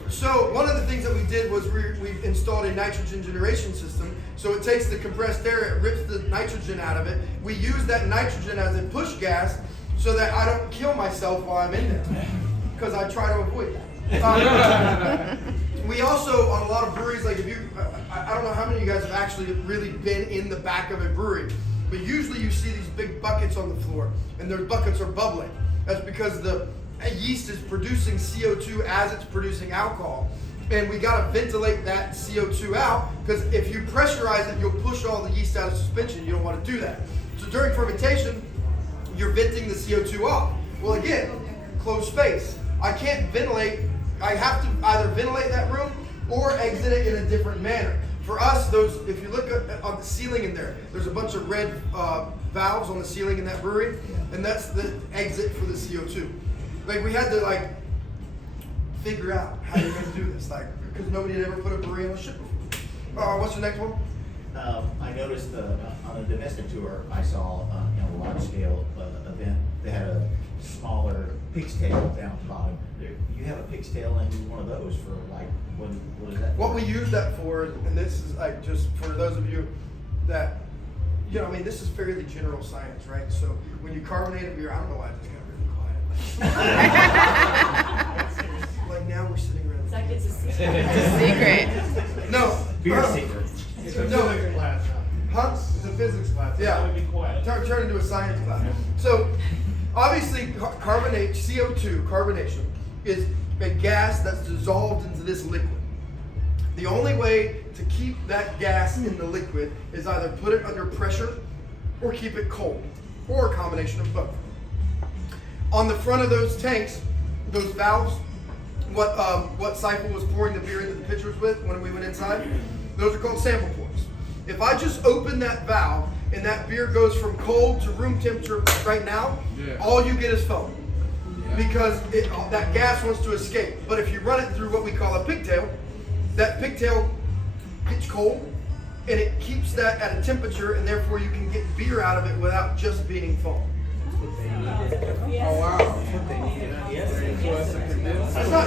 So one of the things that we did was we installed a nitrogen generation system. So it takes the compressed air, it rips the nitrogen out of it. We use that nitrogen as a push gas so that I don't kill myself while I'm in there, because I try to avoid that. We also, on a lot of breweries, like I don't know how many of you guys have actually really been in the back of a brewery, but usually you see these big buckets on the floor, and those buckets are bubbling. That's because the yeast is producing CO2 as it's producing alcohol. And we gotta ventilate that CO2 out, because if you pressurize it, you'll push all the yeast out of suspension. You don't wanna do that. So during fermentation, you're venting the CO2 off. Well again, closed space. I can't ventilate, I have to either ventilate that room or exit it in a different manner. For us, if you look on the ceiling in there, there's a bunch of red valves on the ceiling in that brewery, and that's the exit for the CO2. Like we had to figure out how you're gonna do this, because nobody had ever put a brewery on a ship before. What's the next one? I noticed on a domestic tour, I saw a large scale event. They had a smaller pig's tail down at the bottom. You have a pig's tail in one of those for what is that? What we use that for, and this is just for those of you that, this is fairly general science, right? So when you carbonate a beer, I don't know why I just got really quiet. Like now we're sitting around. It's like it's a secret. It's a secret. No. Beer secret. It's a physics class. Huh? It's a physics class. Yeah. Be quiet. Turn into a science class. So obviously CO2, carbonation, is a gas that's dissolved into this liquid. The only way to keep that gas in the liquid is either put it under pressure or keep it cold, or a combination of both. On the front of those tanks, those valves, what Seifel was pouring the beer into the pitchers with when we went inside, those are called sample pours. If I just open that valve and that beer goes from cold to room temperature right now, all you get is foam. Because that gas wants to escape. But if you run it through what we call a pigtail, that pigtail gets cold and it keeps that at a temperature, and therefore you can get beer out of it without just being foam. Oh wow.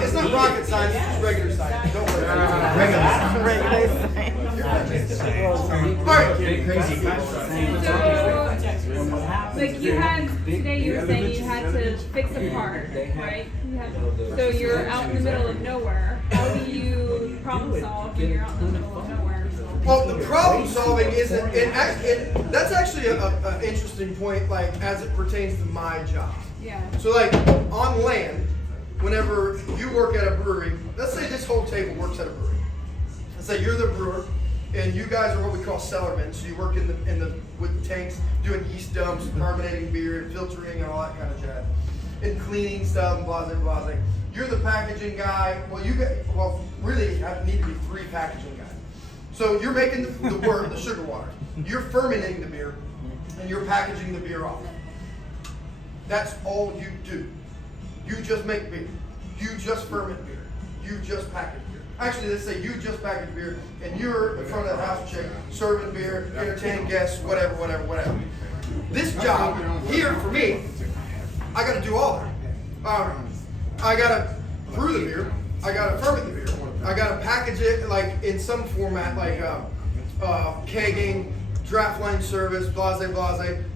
It's not rocket science, it's just regular science. Don't worry. Today you were saying you had to fix a part, right? So you're out in the middle of nowhere. How do you problem solve when you're out in the middle of nowhere? Well, the problem solving isn't, that's actually an interesting point, like, as it pertains to my job. Yeah. So, like, on land, whenever you work at a brewery, let's say this whole table works at a brewery. Let's say you're the brewer, and you guys are what we call cellarmen, so you work with tanks, doing yeast dumps, carbonating beer, and filtering, and all that kind of jazz, and cleaning stuff, and blah, blah, blah. You're the packaging guy. Well, really, I need to be 3 packaging guys. So you're making the sugar water. You're fermenting the beer, and you're packaging the beer off. That's all you do. You just make beer. You just ferment beer. You just package beer. Actually, let's say you just package beer, and you're in front of the house chick, serving beer, entertaining guests, whatever. This job here for me, I got to do all that. I got to brew the beer. I got to ferment the beer. I got to package it like in some format, like kegging, draft line service, blase.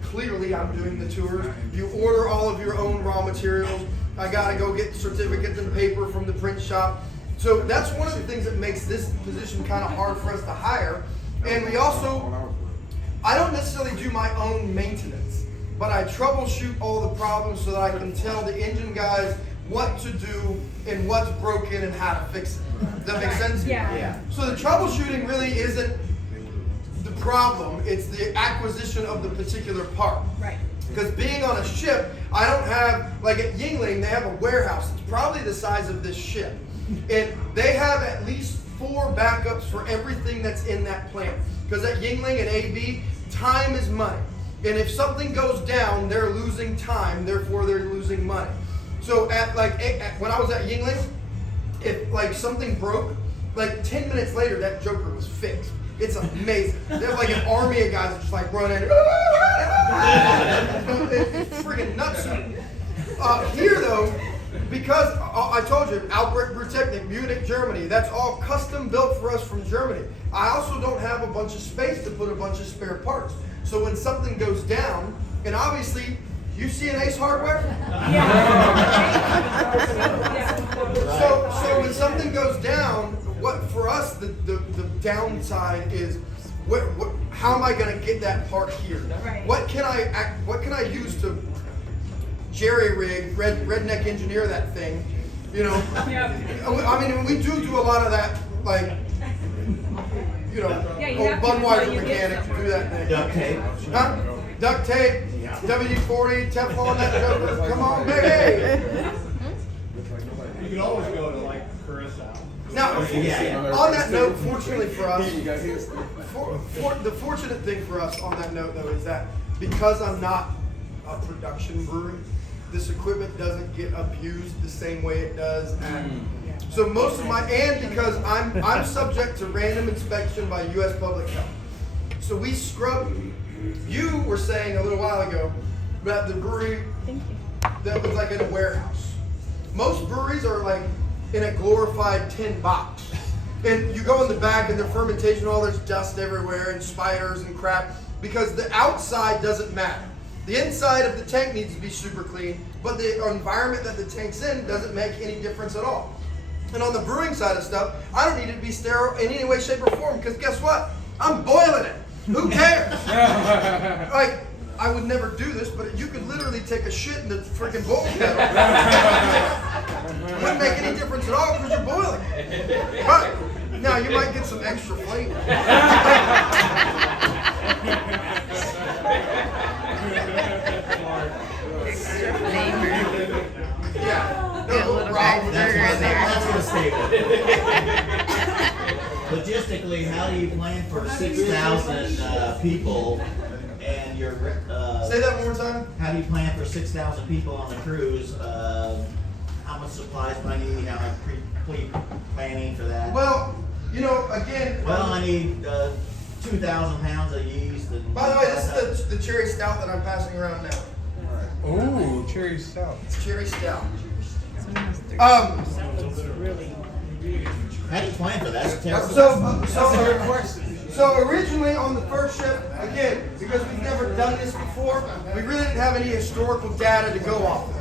Clearly, I'm doing the tours. You order all of your own raw materials. I got to go get certificates and paper from the print shop. So that's one of the things that makes this position kind of hard for us to hire. And we also, I don't necessarily do my own maintenance, but I troubleshoot all the problems so that I can tell the engine guys what to do and what's broken and how to fix it. Does that make sense? Yeah. So the troubleshooting really isn't the problem, it's the acquisition of the particular part. Right. Because being on a ship, I don't have, like at Yuengling, they have a warehouse. It's probably the size of this ship. And they have at least 4 backups for everything that's in that plant. Because at Yuengling and AB, time is money. And if something goes down, they're losing time, therefore they're losing money. So when I was at Yuengling, if like something broke, like 10 minutes later, that joker was fixed. It's amazing. They have like an army of guys that just like run in. It's freaking nuts. Here though, because I told you, Albrecht Brewtechnik, Munich, Germany, that's all custom built for us from Germany. I also don't have a bunch of space to put a bunch of spare parts. So when something goes down, and obviously, you see an Ace Hardware? So when something goes down, what for us the downside is, how am I going to get that part here? Right. What can I use to jerry rig, redneck engineer that thing? You know. Yeah. I mean, we do a lot of that, like. You know, Yeah, you old have to Budweiser until you get mechanics something. do that thing. Duct tape. Huh? Duct tape, WD-40, Teflon, that joker. Come on, baby. You can always go to like Curacao. Now, Yeah. on that note, fortunately for us, the fortunate thing for us on that note though is that because I'm not a production brewery, this equipment doesn't get abused the same way it does at. So most of and because I'm subject to random inspection by U.S. Public Health. So we scrub. You were saying a little while ago about the brewery that was like in a warehouse. Most breweries are like in a glorified tin box. And you go in the back and the fermentation, all there's dust everywhere and spiders and crap because the outside doesn't matter. The inside of the tank needs to be super clean, but the environment that the tank's in doesn't make any difference at all. And on the brewing side of stuff, I don't need it to be sterile in any way, shape, or form because guess what? I'm boiling it. Who cares? Like, I would never do this, but you could literally take a shit in the freaking bowl kettle. It wouldn't make any difference at all because you're boiling. But now you might get some extra flavor. Yeah. No problem. That's a statement. Logistically, how do you plan for 6,000 people and your? Say that one more time. How do you plan for 6,000 people on the cruise? How much supplies do I need? How much pre-planning for that? Well, you know, again. Well, I need 2,000 pounds of yeast. And By the way, this is the cherry stout that I'm passing around now. Ooh, cherry stout. It's cherry stout. How do you plan for that? That's terrible. So originally on the first ship, again, because we've never done this before, we really didn't have any historical data to go off of.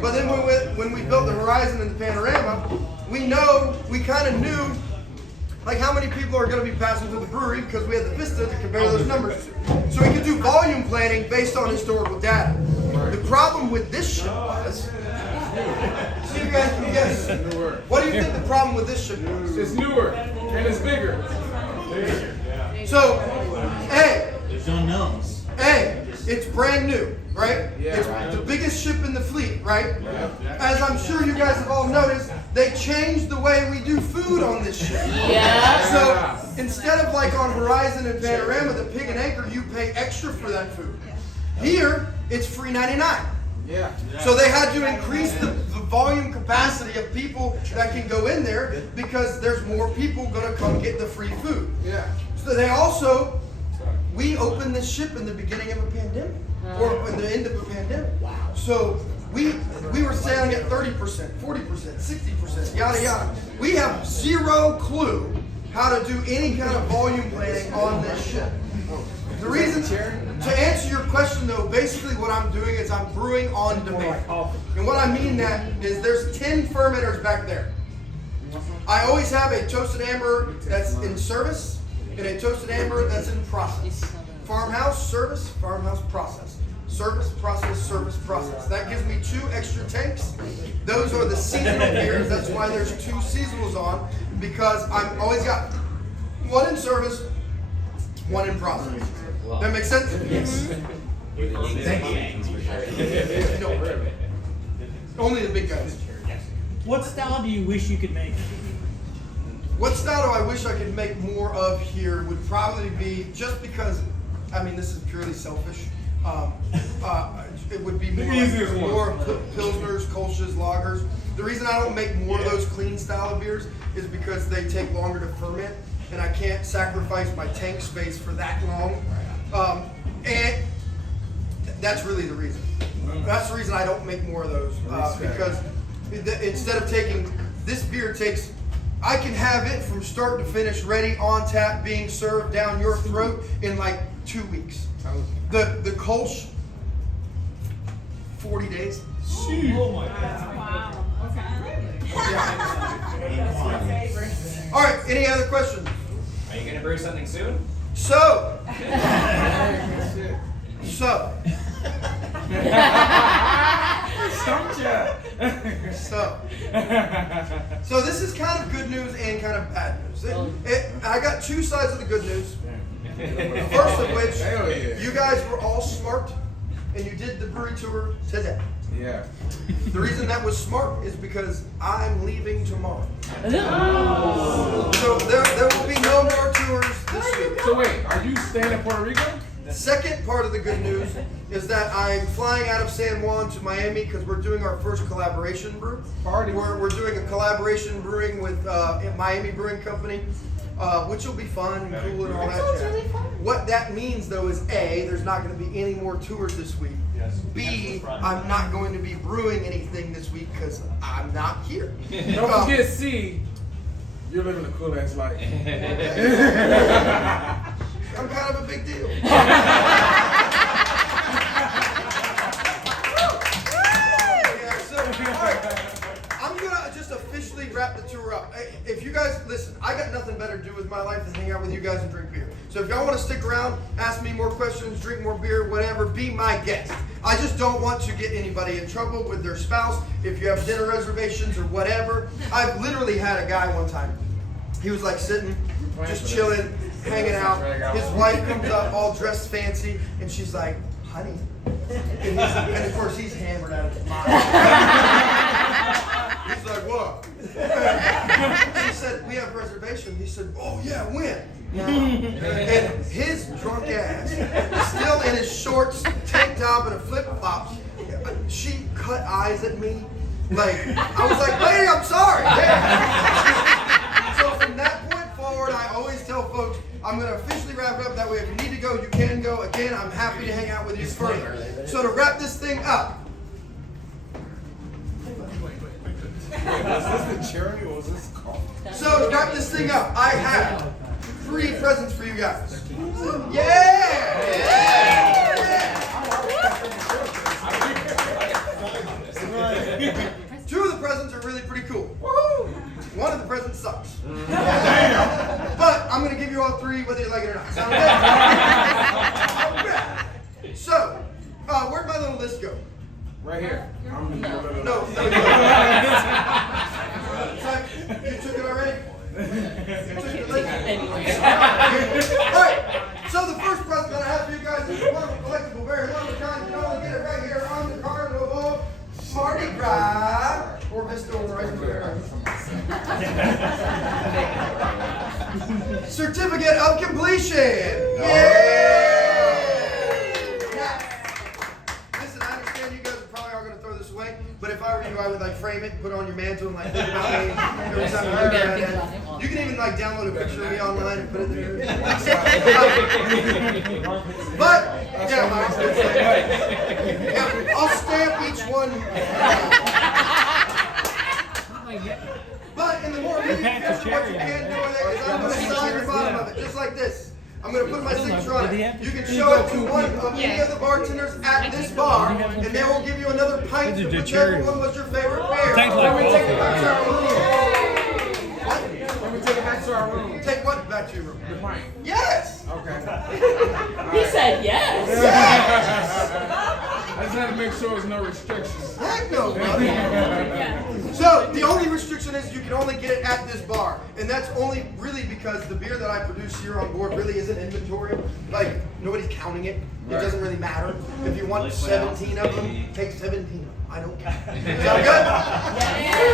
But then when we built the Horizon and the Panorama, we kind of knew like how many people are going to be passing through the brewery because we had the Vista to compare those numbers to. So we could do volume planning based on historical data. The problem with this ship was, see if you guys can guess. What do you think the problem with this ship was? It's newer and it's bigger. So, A, There's unknowns. it's brand new, right? Yeah. It's the biggest ship in the fleet, right? As I'm sure you guys have all noticed, they changed the way we do food on this ship. Yeah. So instead of like on Horizon and Panorama, the Pig and Anchor, you pay extra for that food. Here, it's free $99. Yeah. So they had to increase the volume capacity of people that can go in there because there's more people gonna come get the free food. Yeah. So they also, we opened this ship in the beginning of a pandemic, or in the end of a pandemic. Wow. So we were sailing at 30%, 40%, 60%, yada yada. We have zero clue how to do any kind of volume planning on this ship. The reason, to answer your question though, basically what I'm doing is I'm brewing on demand. And what I mean that is there's 10 fermenters back there. I always have a toasted amber that's in service and a toasted amber that's in process. Farmhouse, service, farmhouse, process. Service, process, service, process. That gives me 2 extra tanks. Those are the seasonal beers. That's why there's 2 seasonals on, because I've always got 1 in service, 1 in process. That makes sense? Yes. No, only the big guys. What style do you wish you could make? What style do I wish I could make more of here would probably be, just because, I mean, this is purely selfish. It would be more, more Pilsners, Kolsch's, lagers. The reason I don't make more of those clean style of beers is because they take longer to ferment, and I can't sacrifice my tank space for that long. And that's really the reason. That's the reason I don't make more of those, because instead of taking, this beer takes, I can have it from start to finish, ready, on tap, being served down your throat in like 2 weeks. The Kolsch, 40 days. Oh my God. Wow. Okay. All right, any other questions? Are you gonna brew something soon? So, so this is kind of good news and kind of bad news. I got 2 sides of the good news. First of which, you guys were all smart and you did the brewery tour today. Yeah. The reason that was smart is because I'm leaving tomorrow. Oh. So there will be no more tours this week. So wait, are you staying in Puerto Rico? The second part of the good news is that I'm flying out of San Juan to Miami because we're doing our first collaboration brew. Party. We're doing a collaboration brewing with Miami Brewing Company, which will be fun and cool and all that sounds jazz. really fun. What that means though is A, there's not going to be any more tours this week. B, I'm not going to be brewing anything this week because I'm not here. Don't forget C, you're living a cool ass life. I'm kind of a big deal. I'm gonna just officially wrap the tour up. If you guys listen, I got nothing better to do with my life than hang out with you guys and drink beer. So if y'all want to stick around, ask me more questions, drink more beer, whatever, be my guest. I just don't want to get anybody in trouble with their spouse. If you have dinner reservations or whatever, I've literally had a guy one time. He was like sitting, just chilling, hanging out. His wife comes up all dressed fancy, and she's like, "Honey," and of course he's hammered out of his mind. He's like, "What?" She said, "We have reservations." He said, "Oh yeah, when?" And his drunk ass, still in his shorts, tank top, and a flip flops, she cut eyes at me. Like, I was like, "Lady, I'm sorry." So from that point forward, I always tell folks, I'm going to officially wrap it up. That way, if you need to go, you can go. Again, I'm happy to hang out with you further. So to wrap this thing up. Was this the cherry or was this coffee? So to wrap this thing up, I have 3 presents for you guys. Yeah! Two of the presents are really pretty cool. One of the presents sucks. frame it and put it on your mantle and like think about me every time you look at it. You can even like download a picture of me online and put it there. But yeah, I'll stamp each one. But in the more immediate future, what you can do with it is I'm going to sign the bottom of it, just like this. I'm going to put my signature on it. You can show it to one of any of the bartenders at this bar, and they will give you another pint to whichever one was your favorite beer. Tastes like Then we take it coffee. back to our room. What? When we take it back to our room. Take what back to your room? The pint. Yes! Okay. He said yes. I just had to make sure there's no restrictions. Heck no, buddy. So the only restriction is you can only get it at this bar, and that's only really because the beer that I produce here on board really isn't inventory. Like nobody's counting it. It doesn't really matter. If you want 17 of them, take 17 of them. I don't care. Sound good?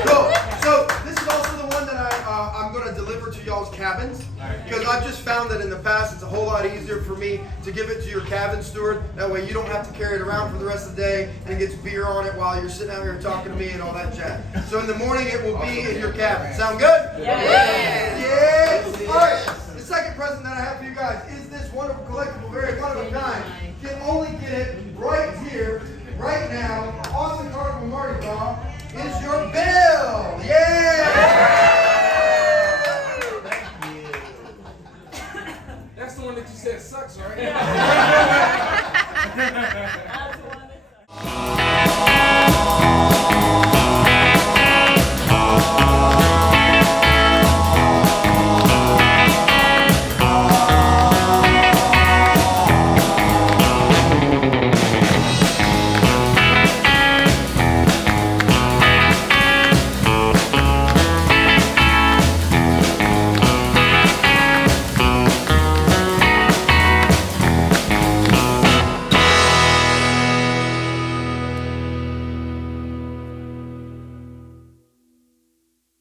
Cool. So this is also the one that I'm going to deliver to y'all's cabins, because I've just found that in the past it's a whole lot easier for me to give it to your cabin steward. That way you don't have to carry it around for the rest of the day and it gets beer on it while you're sitting out here talking to me and all that jazz. So in the morning it will be in your cabin. Sound good? Yes. Yes. All right. The second present that I have for you guys